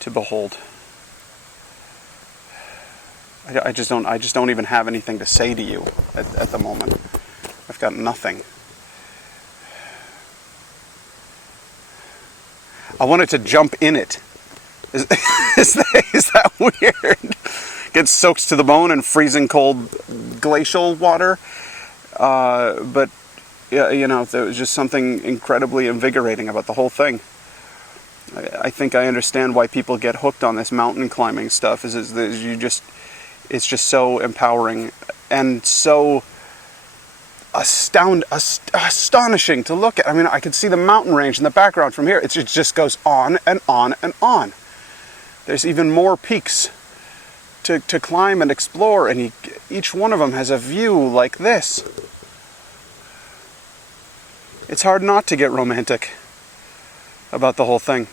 to behold. I just don't even have anything to say to you at the moment. I've got nothing. I wanted to jump in it. Is that weird? Get soaked to the bone in freezing cold glacial water. But yeah, there was just something incredibly invigorating about the whole thing. I think I understand why people get hooked on this mountain climbing stuff. It's just so empowering and so astonishing to look at. I mean, I could see the mountain range in the background from here. It just goes on and on and on. There's even more peaks to climb and explore, and each one of them has a view like this. It's hard not to get romantic about the whole thing.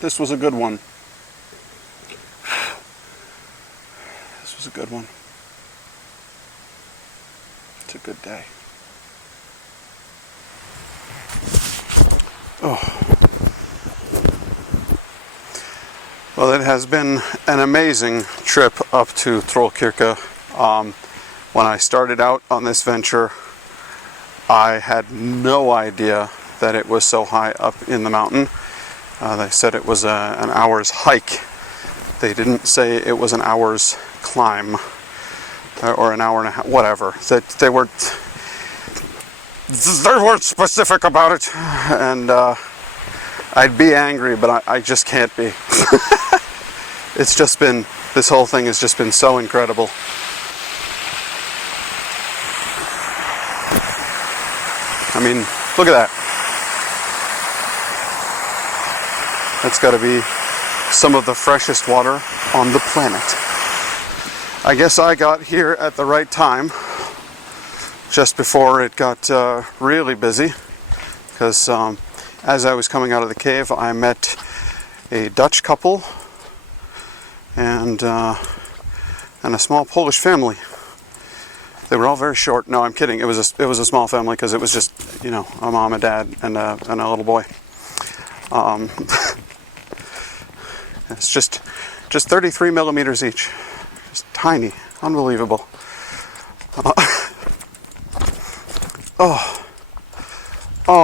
This was a good one. This was a good one. It's a good day. Oh. Well, it has been an amazing trip up to Trollkirka. When I started out on this venture, I had no idea that it was so high up in the mountain. They said it was an hour's hike. They didn't say it was an hour's climb or an hour and a half, whatever. They weren't specific about it, and I'd be angry, but I just can't be. It's just been, this whole thing has just been so incredible. I mean, look at that. That's got to be some of the freshest water on the planet. I guess I got here at the right time, just before it got really busy, because as I was coming out of the cave, I met a Dutch couple and a small Polish family. They were all very short. No, I'm kidding. It was a small family, because it was just, a mom, a dad, and a little boy. It's just 33 millimeters each. Just tiny. Unbelievable. Oh,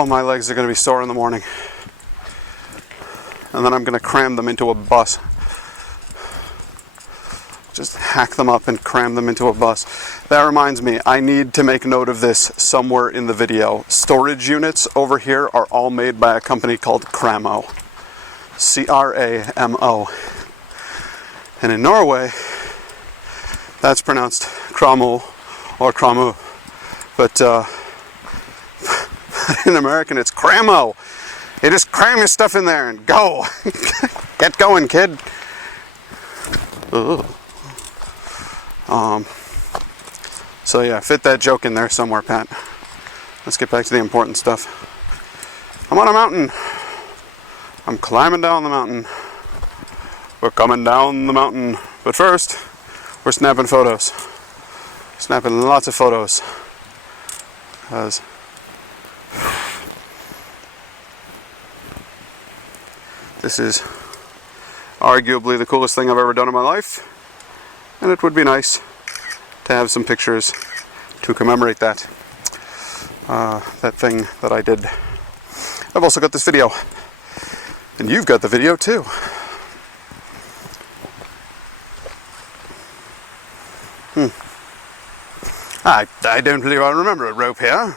my legs are going to be sore in the morning. And then I'm going to cram them into a bus. just hack them up and cram them into a bus. That reminds me, I need to make note of this somewhere in the video. Storage units over here are all made by a company called Cramo. C-R-A-M-O. And in Norway, that's pronounced Kramo or Kramu. But in American, it's Cramo. You just cram your stuff in there and go. Get going, kid. Ugh. So yeah, fit that joke in there somewhere, Pat. Let's get back to the important stuff. I'm on a mountain. I'm climbing down the mountain. We're coming down the mountain. But first, we're snapping photos. Snapping lots of photos. Because this is arguably the coolest thing I've ever done in my life. And it would be nice to have some pictures to commemorate that. That thing that I did. I've also got this video. And you've got the video too. I don't believe I remember a rope here.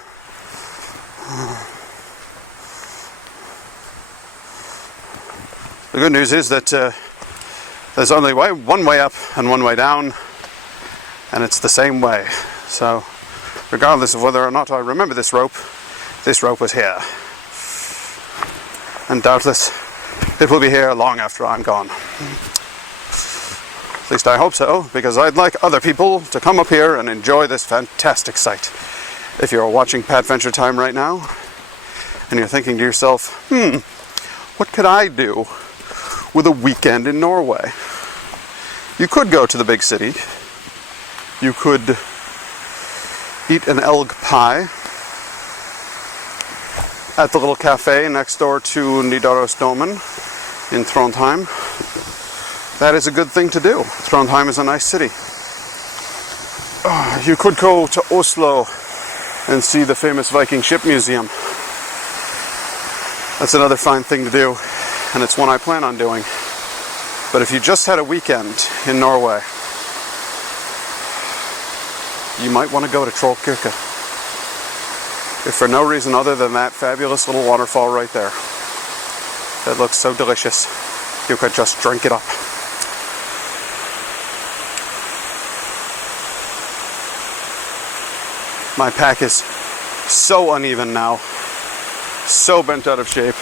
The good news is that there's only one way up and one way down, and it's the same way. So, regardless of whether or not I remember this rope was here. And doubtless, it will be here long after I'm gone. At least I hope so, because I'd like other people to come up here and enjoy this fantastic sight. If you're watching Patventure Time right now, and you're thinking to yourself, what could I do with a weekend in Norway? You could go to the big city. You could eat an elg pie at the little cafe next door to Nidarosdomen in Trondheim. That is a good thing to do. Trondheim is a nice city. You could go to Oslo and see the famous Viking ship museum. That's another fine thing to do, and it's one I plan on doing. But if you just had a weekend in Norway, you might want to go to Trollkirka. If for no reason other than that fabulous little waterfall right there. That looks so delicious. You could just drink it up. My pack is so uneven now. So bent out of shape.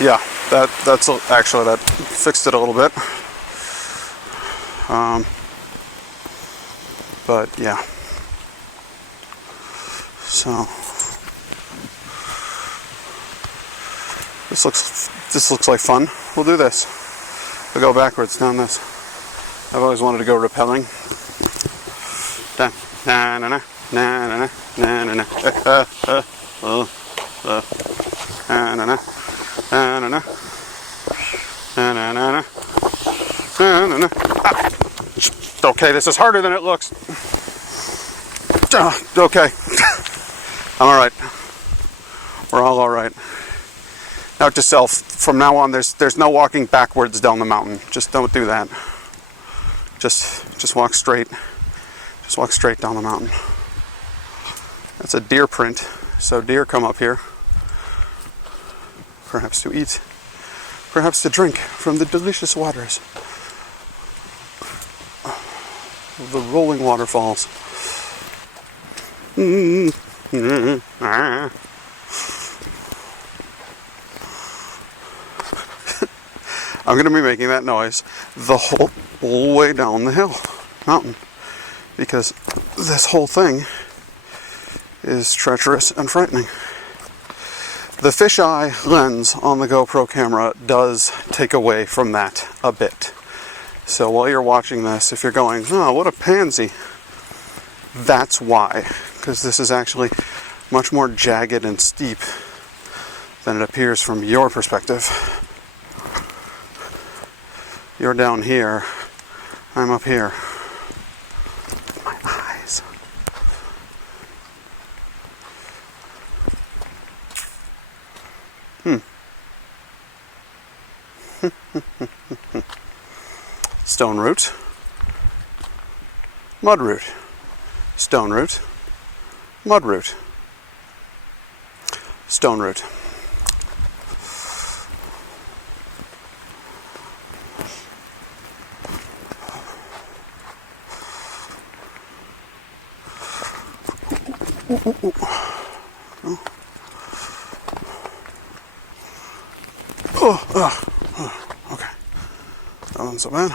Yeah, that's actually, that fixed it a little bit. But yeah. So this looks like fun. We'll do this. We'll go backwards down this. I've always wanted to go rappelling. Down. Na na na na na na na na na na na na. Okay, this is harder than it looks. Okay. I'm alright. We're all alright. Note to self, from now on there's no walking backwards down the mountain. Just don't do that. Just walk straight. Just walk straight down the mountain. That's a deer print, so deer come up here. Perhaps to eat, perhaps to drink from the delicious waters of the rolling waterfalls. I'm going to be making that noise the whole way down the mountain, because this whole thing is treacherous and frightening. The fisheye lens on the GoPro camera does take away from that a bit. So while you're watching this, if you're going, oh, what a pansy, that's why. Because this is actually much more jagged and steep than it appears from your perspective. You're down here, I'm up here. My eyes. Let's stone root, mud root, stone root, mud root, stone root. Okay. That wasn't so bad.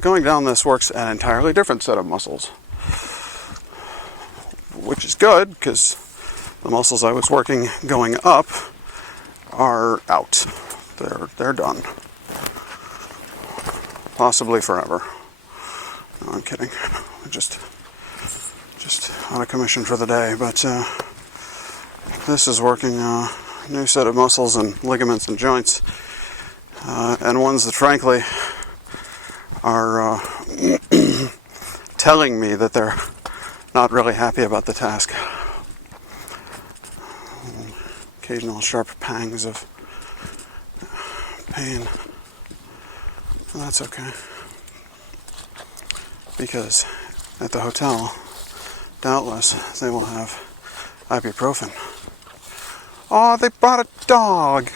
Going down this works an entirely different set of muscles, which is good because the muscles I was working going up are out. They're done. Possibly forever. No, I'm kidding. Just out of commission for the day, but this is working a new set of muscles and ligaments and joints, and ones that frankly are telling me that they're not really happy about the task. Occasional sharp pangs of pain. Well, that's okay, because at the hotel, doubtless, they will have ibuprofen. Oh, they brought a dog.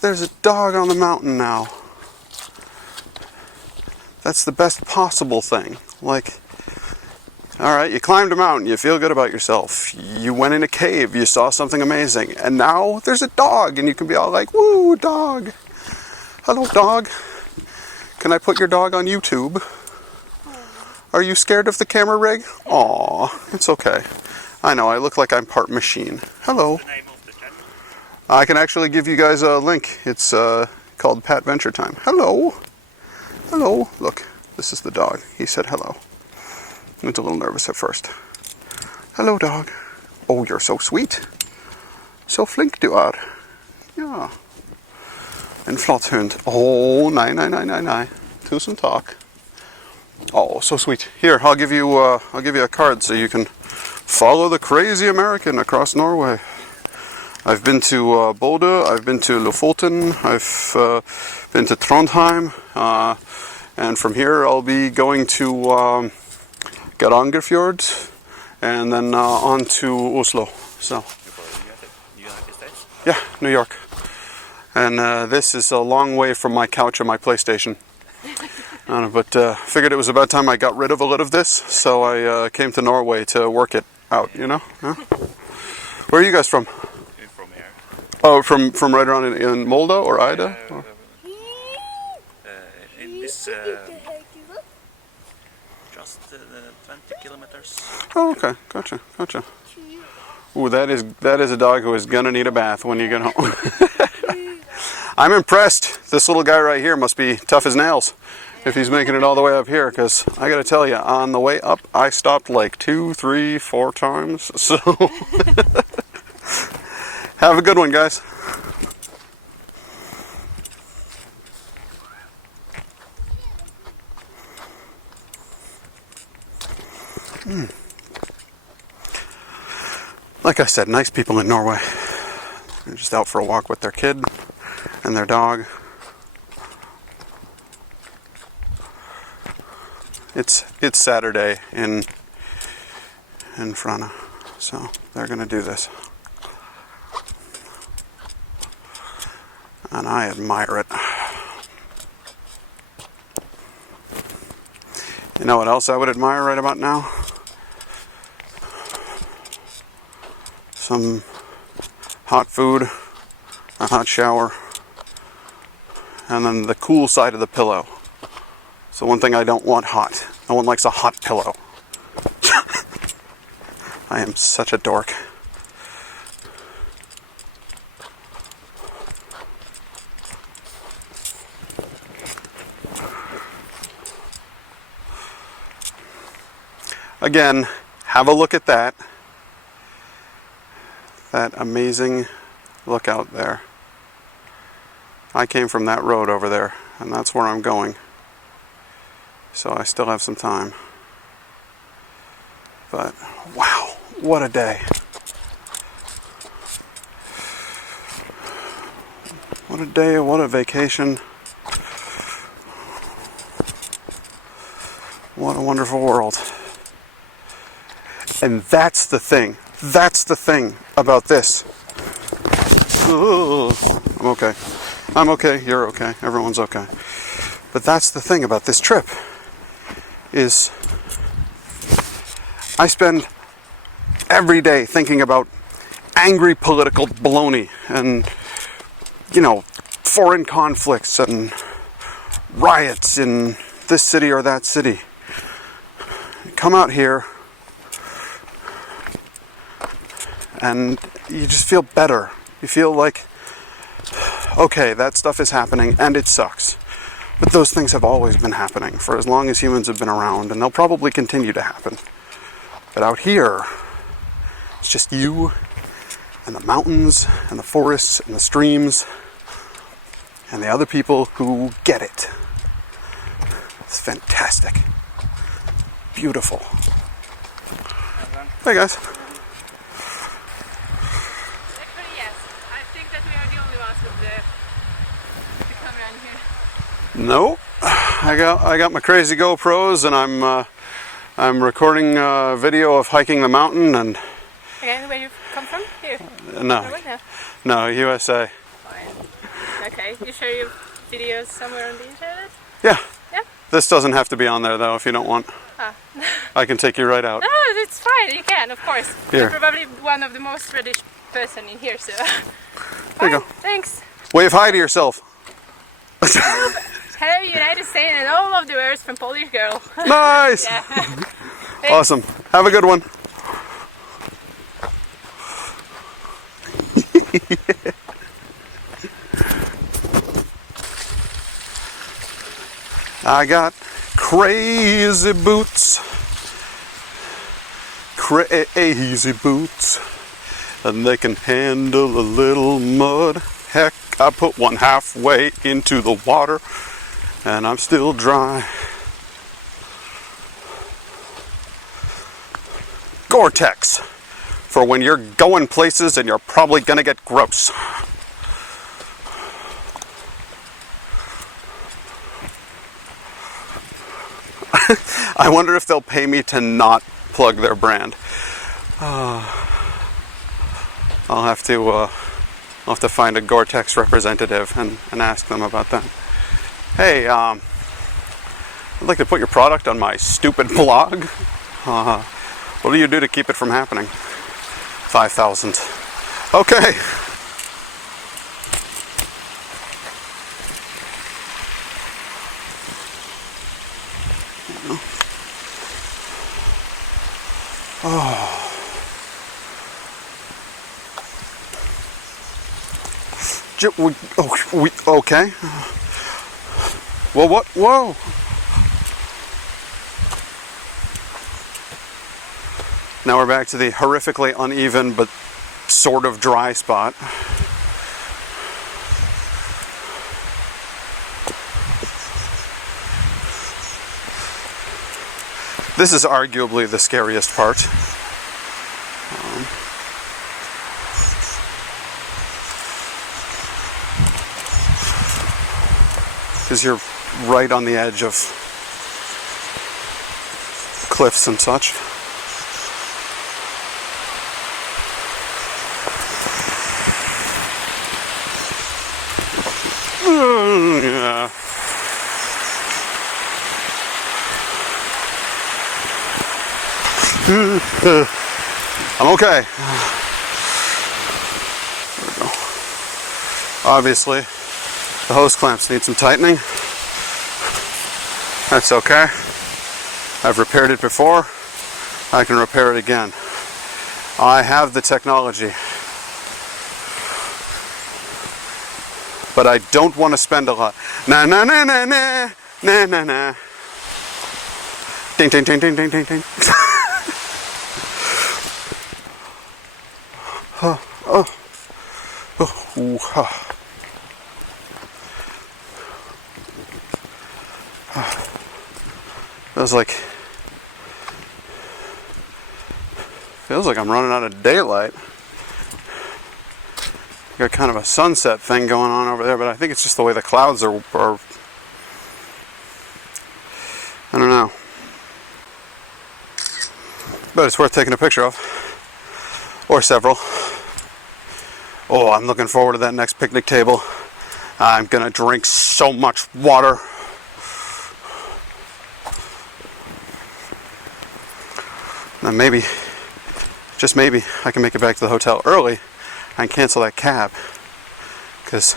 There's a dog on the mountain now. That's the best possible thing. Like, alright, you climbed a mountain, you feel good about yourself. You went in a cave, you saw something amazing. And now there's a dog, and you can be all like, woo, dog. Hello, dog. Can I put your dog on YouTube? Are you scared of the camera rig? Aw, it's okay. I know, I look like I'm part machine. Hello. The name of the channel? I can actually give you guys a link. It's called Patventure Time. Hello. Hello. Look, this is the dog. He said hello. He was a little nervous at first. Hello, dog. Oh, you're so sweet. So flink du är. Ja. En flott hund. Oh, nej. Tusen tack. Oh, so sweet. Here, I'll give you a card so you can follow the crazy American across Norway. I've been to Bodø, I've been to Lofoten, I've been to Trondheim, and from here I'll be going to Gerangerfjord, and then on to Oslo. So. United States? Yeah, New York. And this is a long way from my couch and my PlayStation. But figured it was about time I got rid of a lot of this, so I came to Norway to work it out, you know? Huh? Where are you guys from? From here. Oh, from right around in Molde or Ida? In this just 20 kilometers. Oh, okay, gotcha. Ooh, that is a dog who is gonna need a bath when you get home. I'm impressed. This little guy right here must be tough as nails if he's making it all the way up here, because I gotta tell you, on the way up I stopped like 2, 3, 4 times, so have a good one, guys. Like I said, nice people in Norway. They're just out for a walk with their kid and their dog. It's Saturday in Frana, so they're gonna do this, and I admire it. You know what else I would admire right about now? Some hot food, a hot shower, and then the cool side of the pillow. So one thing I don't want hot. No one likes a hot pillow. I am such a dork. Again, have a look at that. That amazing lookout there. I came from that road over there, and that's where I'm going. So I still have some time. But wow, what a day. What a day, what a vacation. What a wonderful world. And that's the thing. That's the thing about this. Ooh, I'm okay. I'm okay, you're okay, everyone's okay. But that's the thing about this trip, is I spend every day thinking about angry political baloney and, you know, foreign conflicts and riots in this city or that city. Come out here and you just feel better. You feel like, okay, that stuff is happening and it sucks. But those things have always been happening for as long as humans have been around, and they'll probably continue to happen. But out here, it's just you and the mountains and the forests and the streams and the other people who get it. It's fantastic. Beautiful. Hey guys. Actually, yes. I think that we are the only ones with the camera in here. No, I got my crazy GoPros, and I'm recording a video of hiking the mountain. And Again, where you come from? Here? no, no, USA. Fine. Okay, you share your videos somewhere on the internet? Yeah. Yeah? This doesn't have to be on there though if you don't want. Ah. I can take you right out. No, it's fine, you can, of course. Here. You're probably one of the most Swedish person in here, so... There you go. Thanks. Wave hi to yourself. Hello, United States and all of the words from Polish girl. Nice. Yeah. Awesome. Have a good one. I got crazy boots. Crazy boots. And they can handle a little mud. Heck, I put one halfway into the water and I'm still dry. Gore-Tex for when you're going places and you're probably gonna get gross. I wonder if they'll pay me to not plug their brand. I'll have to find a Gore-Tex representative and ask them about that. Hey, I'd like to put your product on my stupid blog. What do you do to keep it from happening? 5,000. Okay. Okay. Well, what? Whoa. Now we're back to the horrifically uneven but sort of dry spot. This is arguably the scariest part. Because you're right on the edge of cliffs and such. Yeah. I'm okay. There we go. Obviously, the hose clamps need some tightening. That's okay. I've repaired it before. I can repair it again. I have the technology. But I don't want to spend a lot. Na na na na na na na na. Ding ding ding ding ding ding ding. Feels like I'm running out of daylight. got kind of a sunset thing going on over there, but I think it's just the way the clouds are I don't know. But it's worth taking a picture of. Or several. Oh, I'm looking forward to that next picnic table. I'm gonna drink so much water. And maybe, just maybe, I can make it back to the hotel early and cancel that cab. Because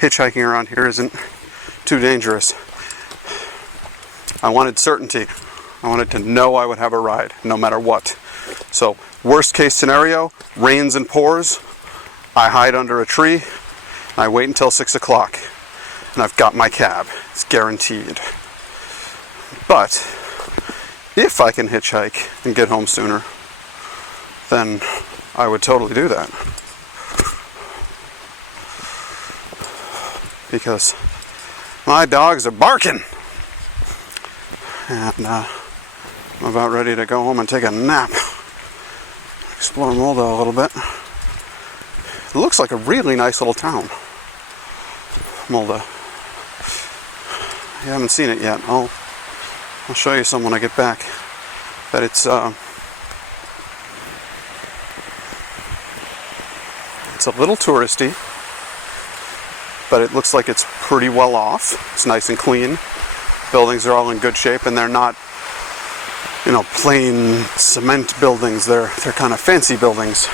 hitchhiking around here isn't too dangerous. I wanted certainty. I wanted to know I would have a ride, no matter what. So, worst case scenario, rains and pours. I hide under a tree. And I wait until 6 o'clock. And I've got my cab. It's guaranteed. But, if I can hitchhike and get home sooner, then I would totally do that. Because my dogs are barking. And I'm about ready to go home and take a nap. Explore Moldova a little bit. It looks like a really nice little town. Moldova. You haven't seen it yet. I'll show you some when I get back. But it's a little touristy, but it looks like it's pretty well off. It's nice and clean. Buildings are all in good shape, and they're not, plain cement buildings. They're kind of fancy buildings.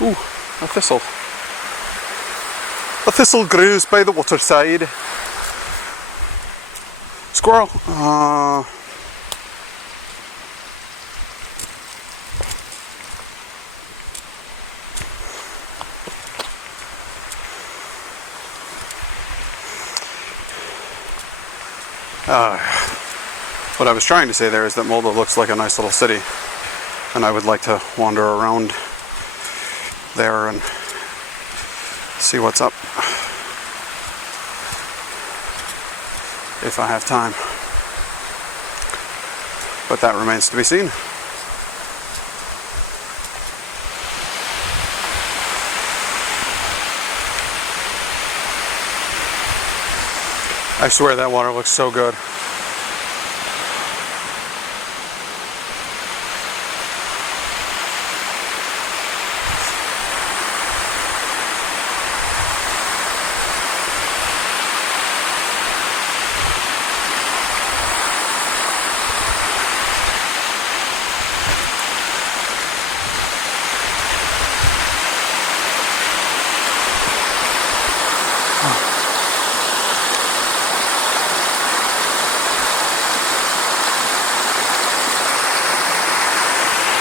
Ooh, a thistle. A thistle grows by the waterside. Squirrel. What I was trying to say there is that Moldova looks like a nice little city, and I would like to wander around there and see what's up if I have time. But that remains to be seen. I swear that water looks so good.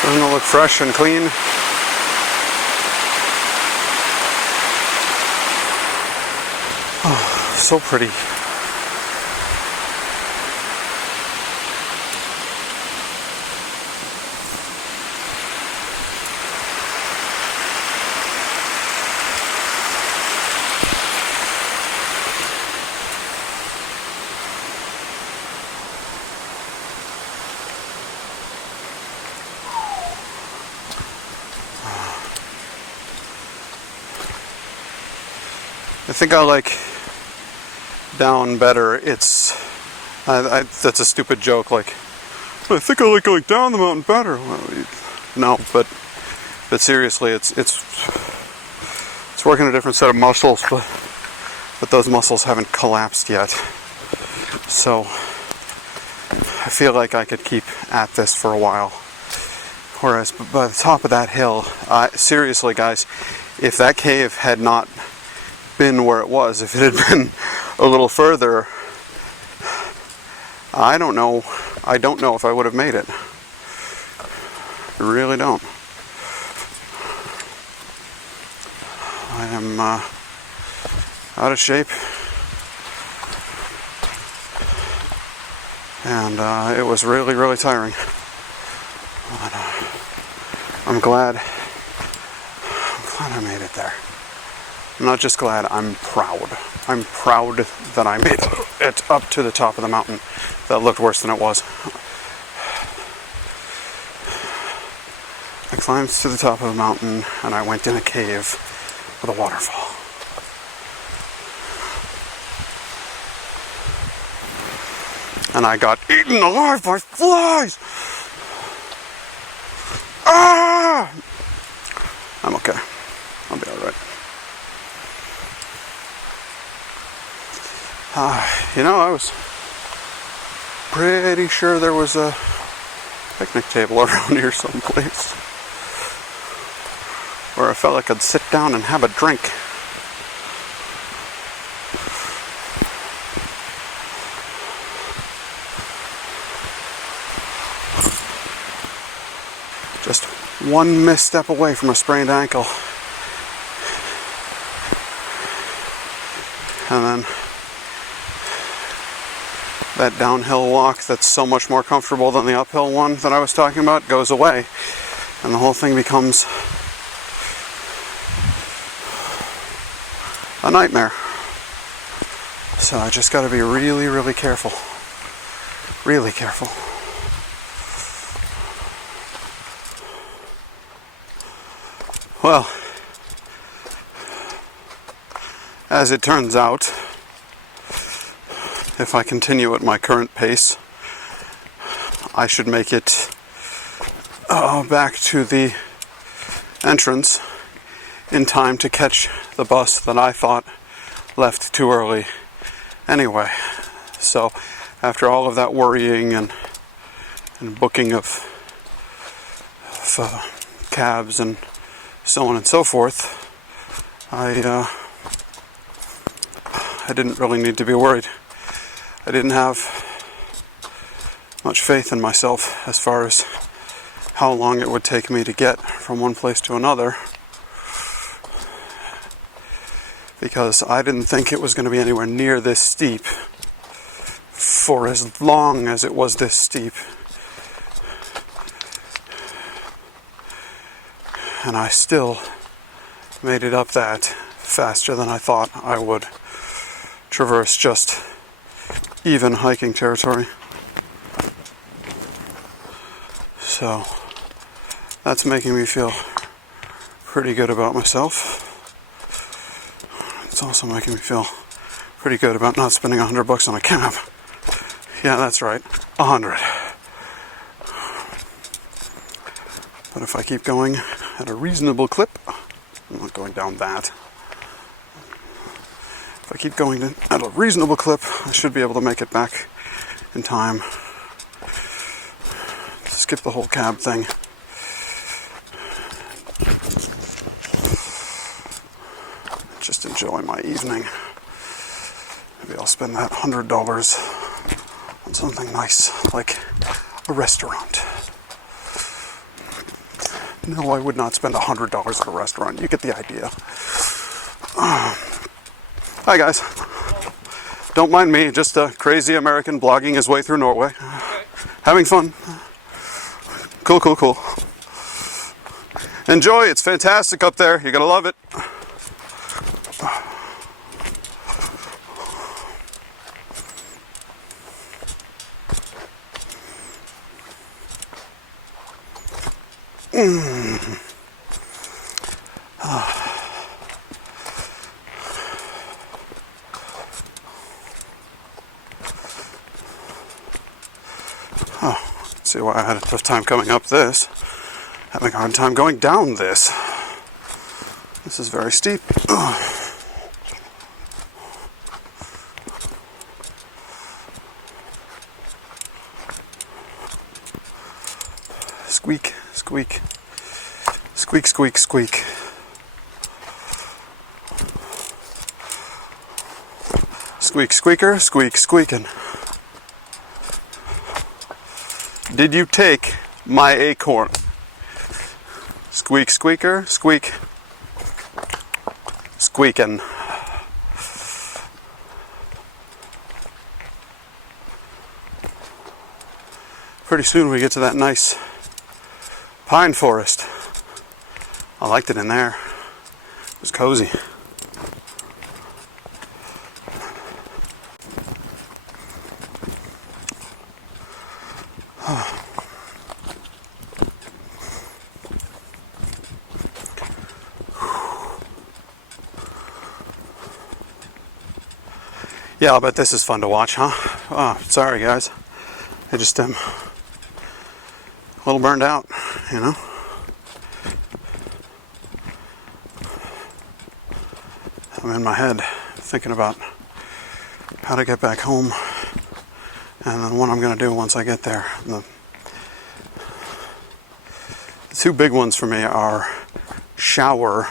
Doesn't it look fresh and clean? Oh, so pretty. I think I like down better. It's that's a stupid joke. Like, I think I like going down the mountain better. Well, no, but seriously, it's working a different set of muscles, but those muscles haven't collapsed yet. So I feel like I could keep at this for a while. Whereas by the top of that hill, seriously, guys, if that cave had not been where it was, if it had been a little further, I don't know if I would have made it. I really don't. I am out of shape, and it was really, really tiring. But, I'm glad I made it there. I'm not just glad, I'm proud. I'm proud that I made it up to the top of the mountain. That looked worse than it was. I climbed to the top of the mountain and I went in a cave with a waterfall. And I got eaten alive by flies! Ah! I'm okay. I'll be alright. You know, I was pretty sure there was a picnic table around here someplace where I felt I could sit down and have a drink. Just one misstep away from a sprained ankle. And then that downhill walk that's so much more comfortable than the uphill one that I was talking about goes away. And the whole thing becomes a nightmare. So I just got to be really, really careful. Really careful. Well, as it turns out, if I continue at my current pace, I should make it back to the entrance in time to catch the bus that I thought left too early anyway. So after all of that worrying and booking of cabs and so on and so forth, I didn't really need to be worried. I didn't have much faith in myself as far as how long it would take me to get from one place to another, because I didn't think it was going to be anywhere near this steep for as long as it was this steep. And I still made it up that faster than I thought I would traverse just even hiking territory. So that's making me feel pretty good about myself. It's also making me feel pretty good about not spending $100 on a cab. Yeah, that's right, 100. But if I keep going at a reasonable clip, I'm not going down that. If I keep going at a reasonable clip, I should be able to make it back in time. Skip the whole cab thing. Just enjoy my evening. Maybe I'll spend that $100 on something nice, like a restaurant. No, I would not spend $100 at a restaurant. You get the idea. Hi guys. Don't mind me, just a crazy American blogging his way through Norway. Having fun. Cool. Enjoy, it's fantastic up there. You're gonna love it. See why I had a tough time coming up this. Having a hard time going down this. This is very steep. Squeak, squeak. Squeak, squeak, squeak. Squeak, squeaker, squeak, squeaking. Did you take my acorn? Squeak, squeaker, squeak, squeaking. Pretty soon we get to that nice pine forest. I liked it in there. It was cozy. Yeah, I'll bet this is fun to watch, huh? Oh, sorry guys. I just am a little burned out, you know? I'm in my head thinking about how to get back home and then what I'm going to do once I get there. The two big ones for me are shower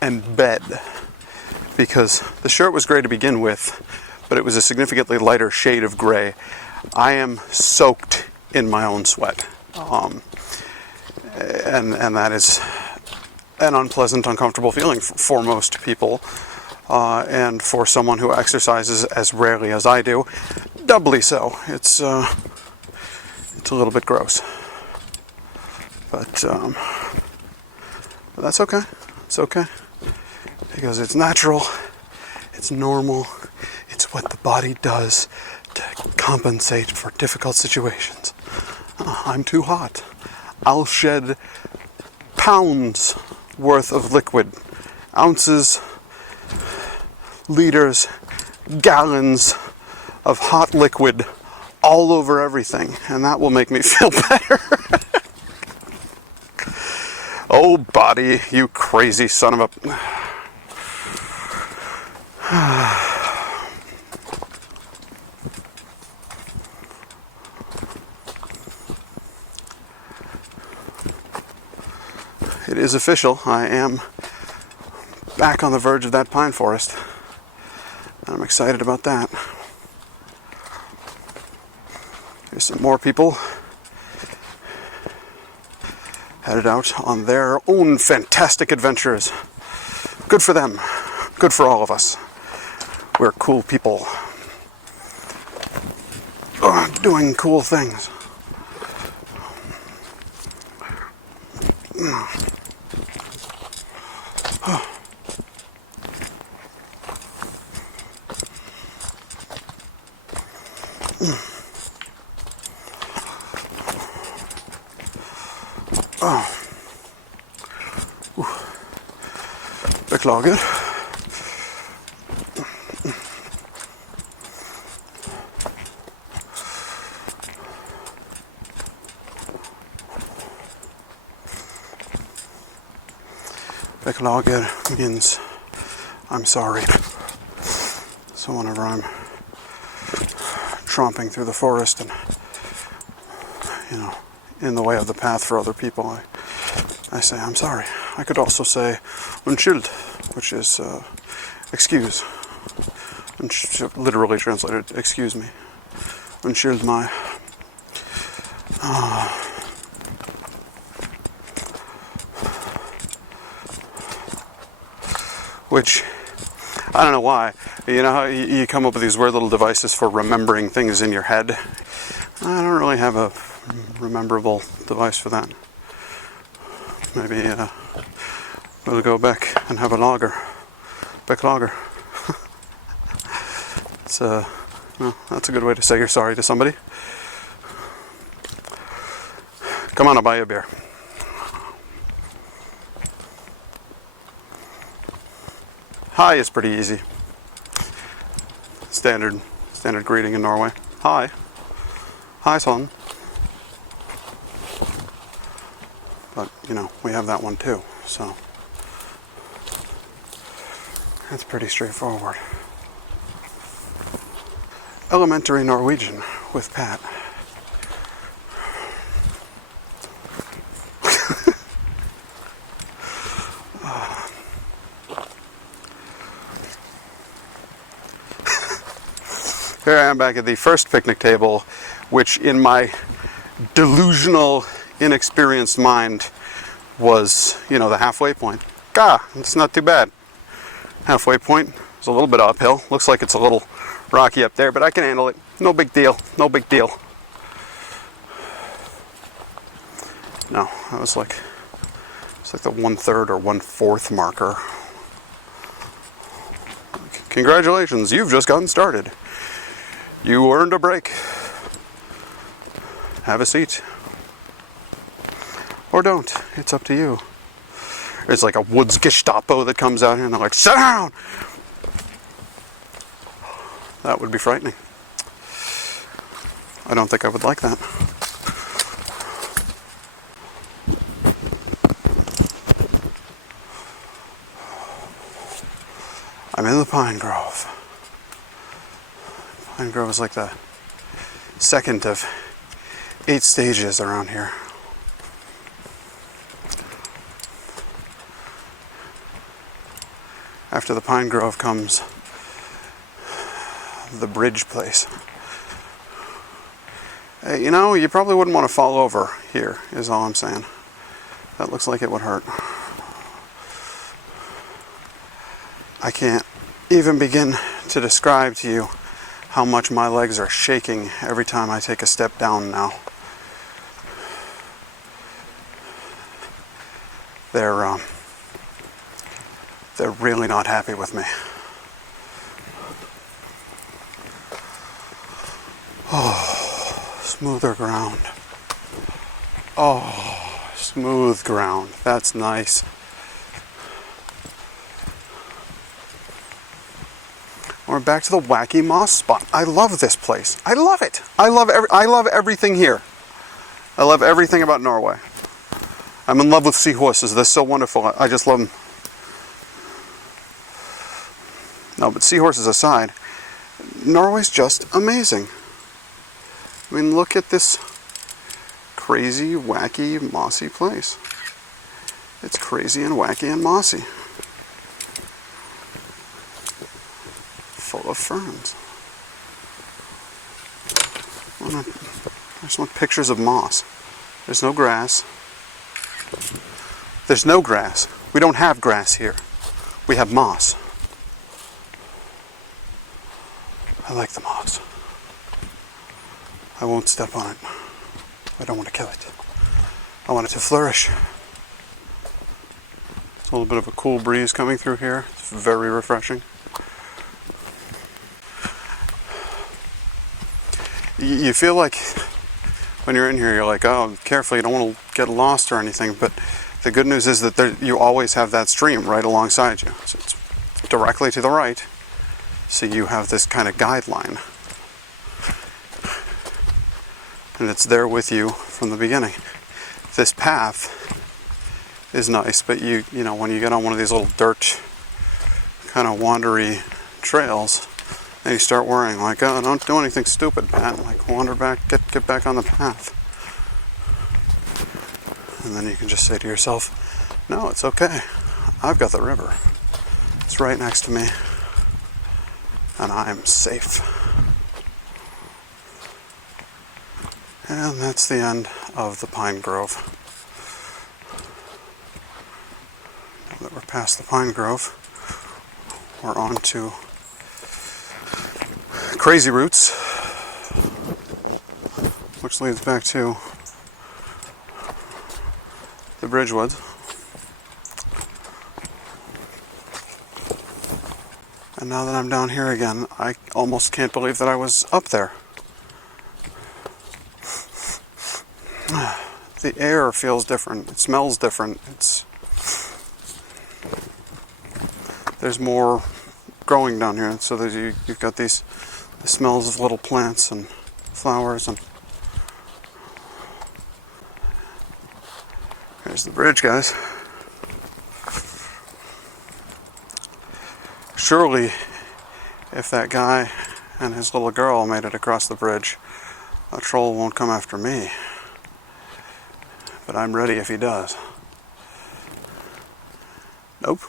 and bed, because the shirt was gray to begin with, but it was a significantly lighter shade of gray. I am soaked in my own sweat, and that is an unpleasant, uncomfortable feeling for most people, and for someone who exercises as rarely as I do, doubly so. It's a little bit gross, but that's okay. It's okay, because it's natural, it's normal, it's what the body does to compensate for difficult situations. I'm too hot. I'll shed pounds worth of liquid, ounces, liters, gallons of hot liquid all over everything, and that will make me feel better. Oh, body, you crazy son of a... It is official. I am back on the verge of that pine forest. I'm excited about that. There's some more people headed out on their own fantastic adventures. Good for them. Good for all of us. We're cool people. Doing cool things. Beklager. Beklager means I'm sorry. So whenever I'm tromping through the forest and, you know, in the way of the path for other people, I say I'm sorry. I could also say unnskyld, which is excuse. Literally translated, excuse me. Unnskyld my. Which, I don't know why. You know how you come up with these weird little devices for remembering things in your head? I don't really have a rememberable device for that. Maybe we'll go back and have a lager. Beck lager. It's well, that's a good way to say you're sorry to somebody. Come on, I'll buy you a beer. Hi is pretty easy. Standard greeting in Norway. Hi. Hi, son. But, you know, we have that one too, so that's pretty straightforward. Elementary Norwegian with Pat. Here I am back at the first picnic table, which in my delusional, inexperienced mind was, you know, the halfway point. It's not too bad. Halfway point is a little bit uphill. Looks like it's a little rocky up there, but I can handle it. No big deal. No big deal. No, that was like, it's like the 1/3 or 1/4 marker. Congratulations, you've just gotten started. You earned a break. Have a seat. Or don't. It's up to you. It's like a woods Gestapo that comes out here and they're like, sit down! That would be frightening. I don't think I would like that. I'm in the pine grove. Pine grove is like the second of 8 stages around here. After the pine grove comes the bridge place. Hey, you know, you probably wouldn't want to fall over here, is all I'm saying. That looks like it would hurt. I can't even begin to describe to you how much my legs are shaking every time I take a step down now. They're really not happy with me. Oh, smoother ground. Oh, smooth ground. That's nice. We're back to the wacky moss spot. I love this place. I love it. I love everything here. I love everything about Norway. I'm in love with seahorses. They're so wonderful. I just love them. No, but seahorses aside, Norway's just amazing. I mean, look at this crazy, wacky, mossy place. It's crazy and wacky and mossy. Full of ferns. I just want pictures of moss. There's no grass. There's no grass. We don't have grass here. We have moss. I like the moss. I won't step on it. I don't want to kill it. I want it to flourish. There's a little bit of a cool breeze coming through here. It's very refreshing. You feel like when you're in here, you're like, oh, careful, you don't want to get lost or anything. But the good news is that you always have that stream right alongside you. So it's directly to the right. So you have this kind of guideline. And it's there with you from the beginning. This path is nice, but you know, when you get on one of these little dirt kind of wandery trails, and you start worrying, like, oh, don't do anything stupid, Pat. Like, wander back, get back on the path. And then you can just say to yourself, no, it's okay. I've got the river. It's right next to me. And I'm safe. And that's the end of the pine grove. Now that we're past the pine grove, we're on to Crazy Roots, which leads back to the Bridgewoods. And now that I'm down here again, I almost can't believe that I was up there. The air feels different. It smells different. There's more growing down here. So you've got the smells of little plants and flowers. And there's the bridge, guys. Surely, if that guy and his little girl made it across the bridge, a troll won't come after me. But I'm ready if he does. Nope.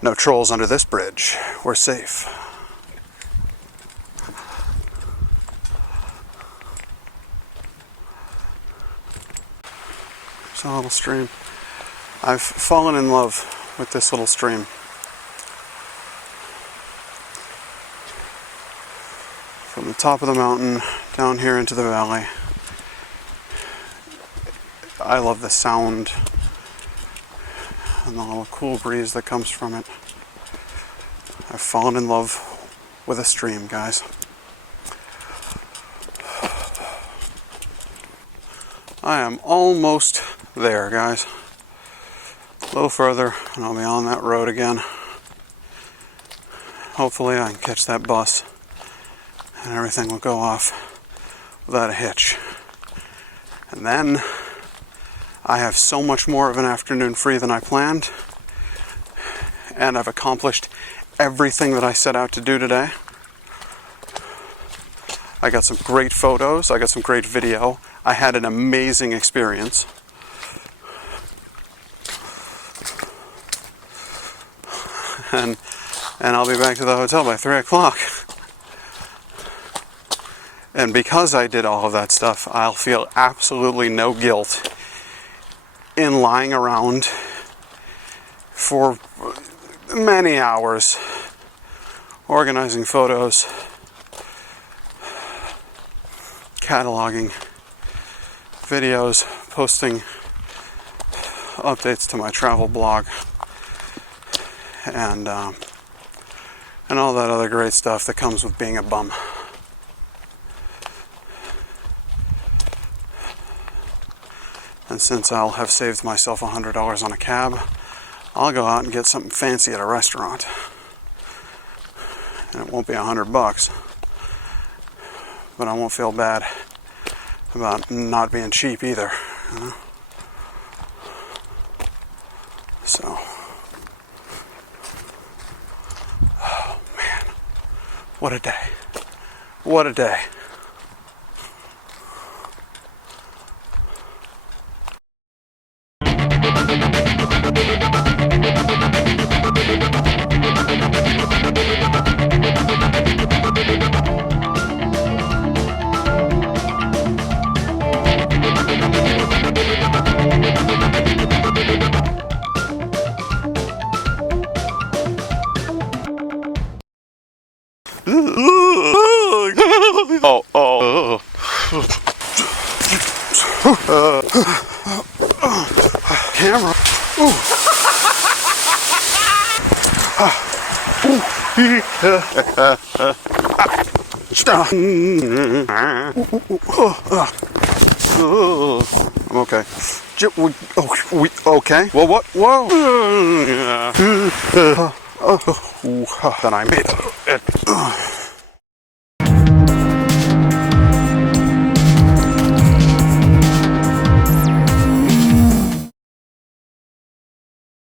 No trolls under this bridge. We're safe. There's a little stream. I've fallen in love with this little stream. From the top of the mountain down here into the valley. I love the sound and the little cool breeze that comes from it. I've fallen in love with a stream, guys. I am almost there, guys. A little further and I'll be on that road again. hopefully I can catch that bus and everything will go off without a hitch. And then I have so much more of an afternoon free than I planned, and I've accomplished everything that I set out to do today. I got some great photos, I got some great video, I had an amazing experience. And I'll be back to the hotel by 3 o'clock. And because I did all of that stuff, I'll feel absolutely no guilt in lying around for many hours organizing photos, cataloging videos, posting updates to my travel blog, and all that other great stuff that comes with being a bum. And since I'll have saved myself $100 on a cab, I'll go out and get something fancy at a restaurant. And it won't be $100, but I won't feel bad about not being cheap either, you know? So, oh man, what a day. What a day. Camera. I'm okay. Okay. Well, what? Whoa. Then I made it.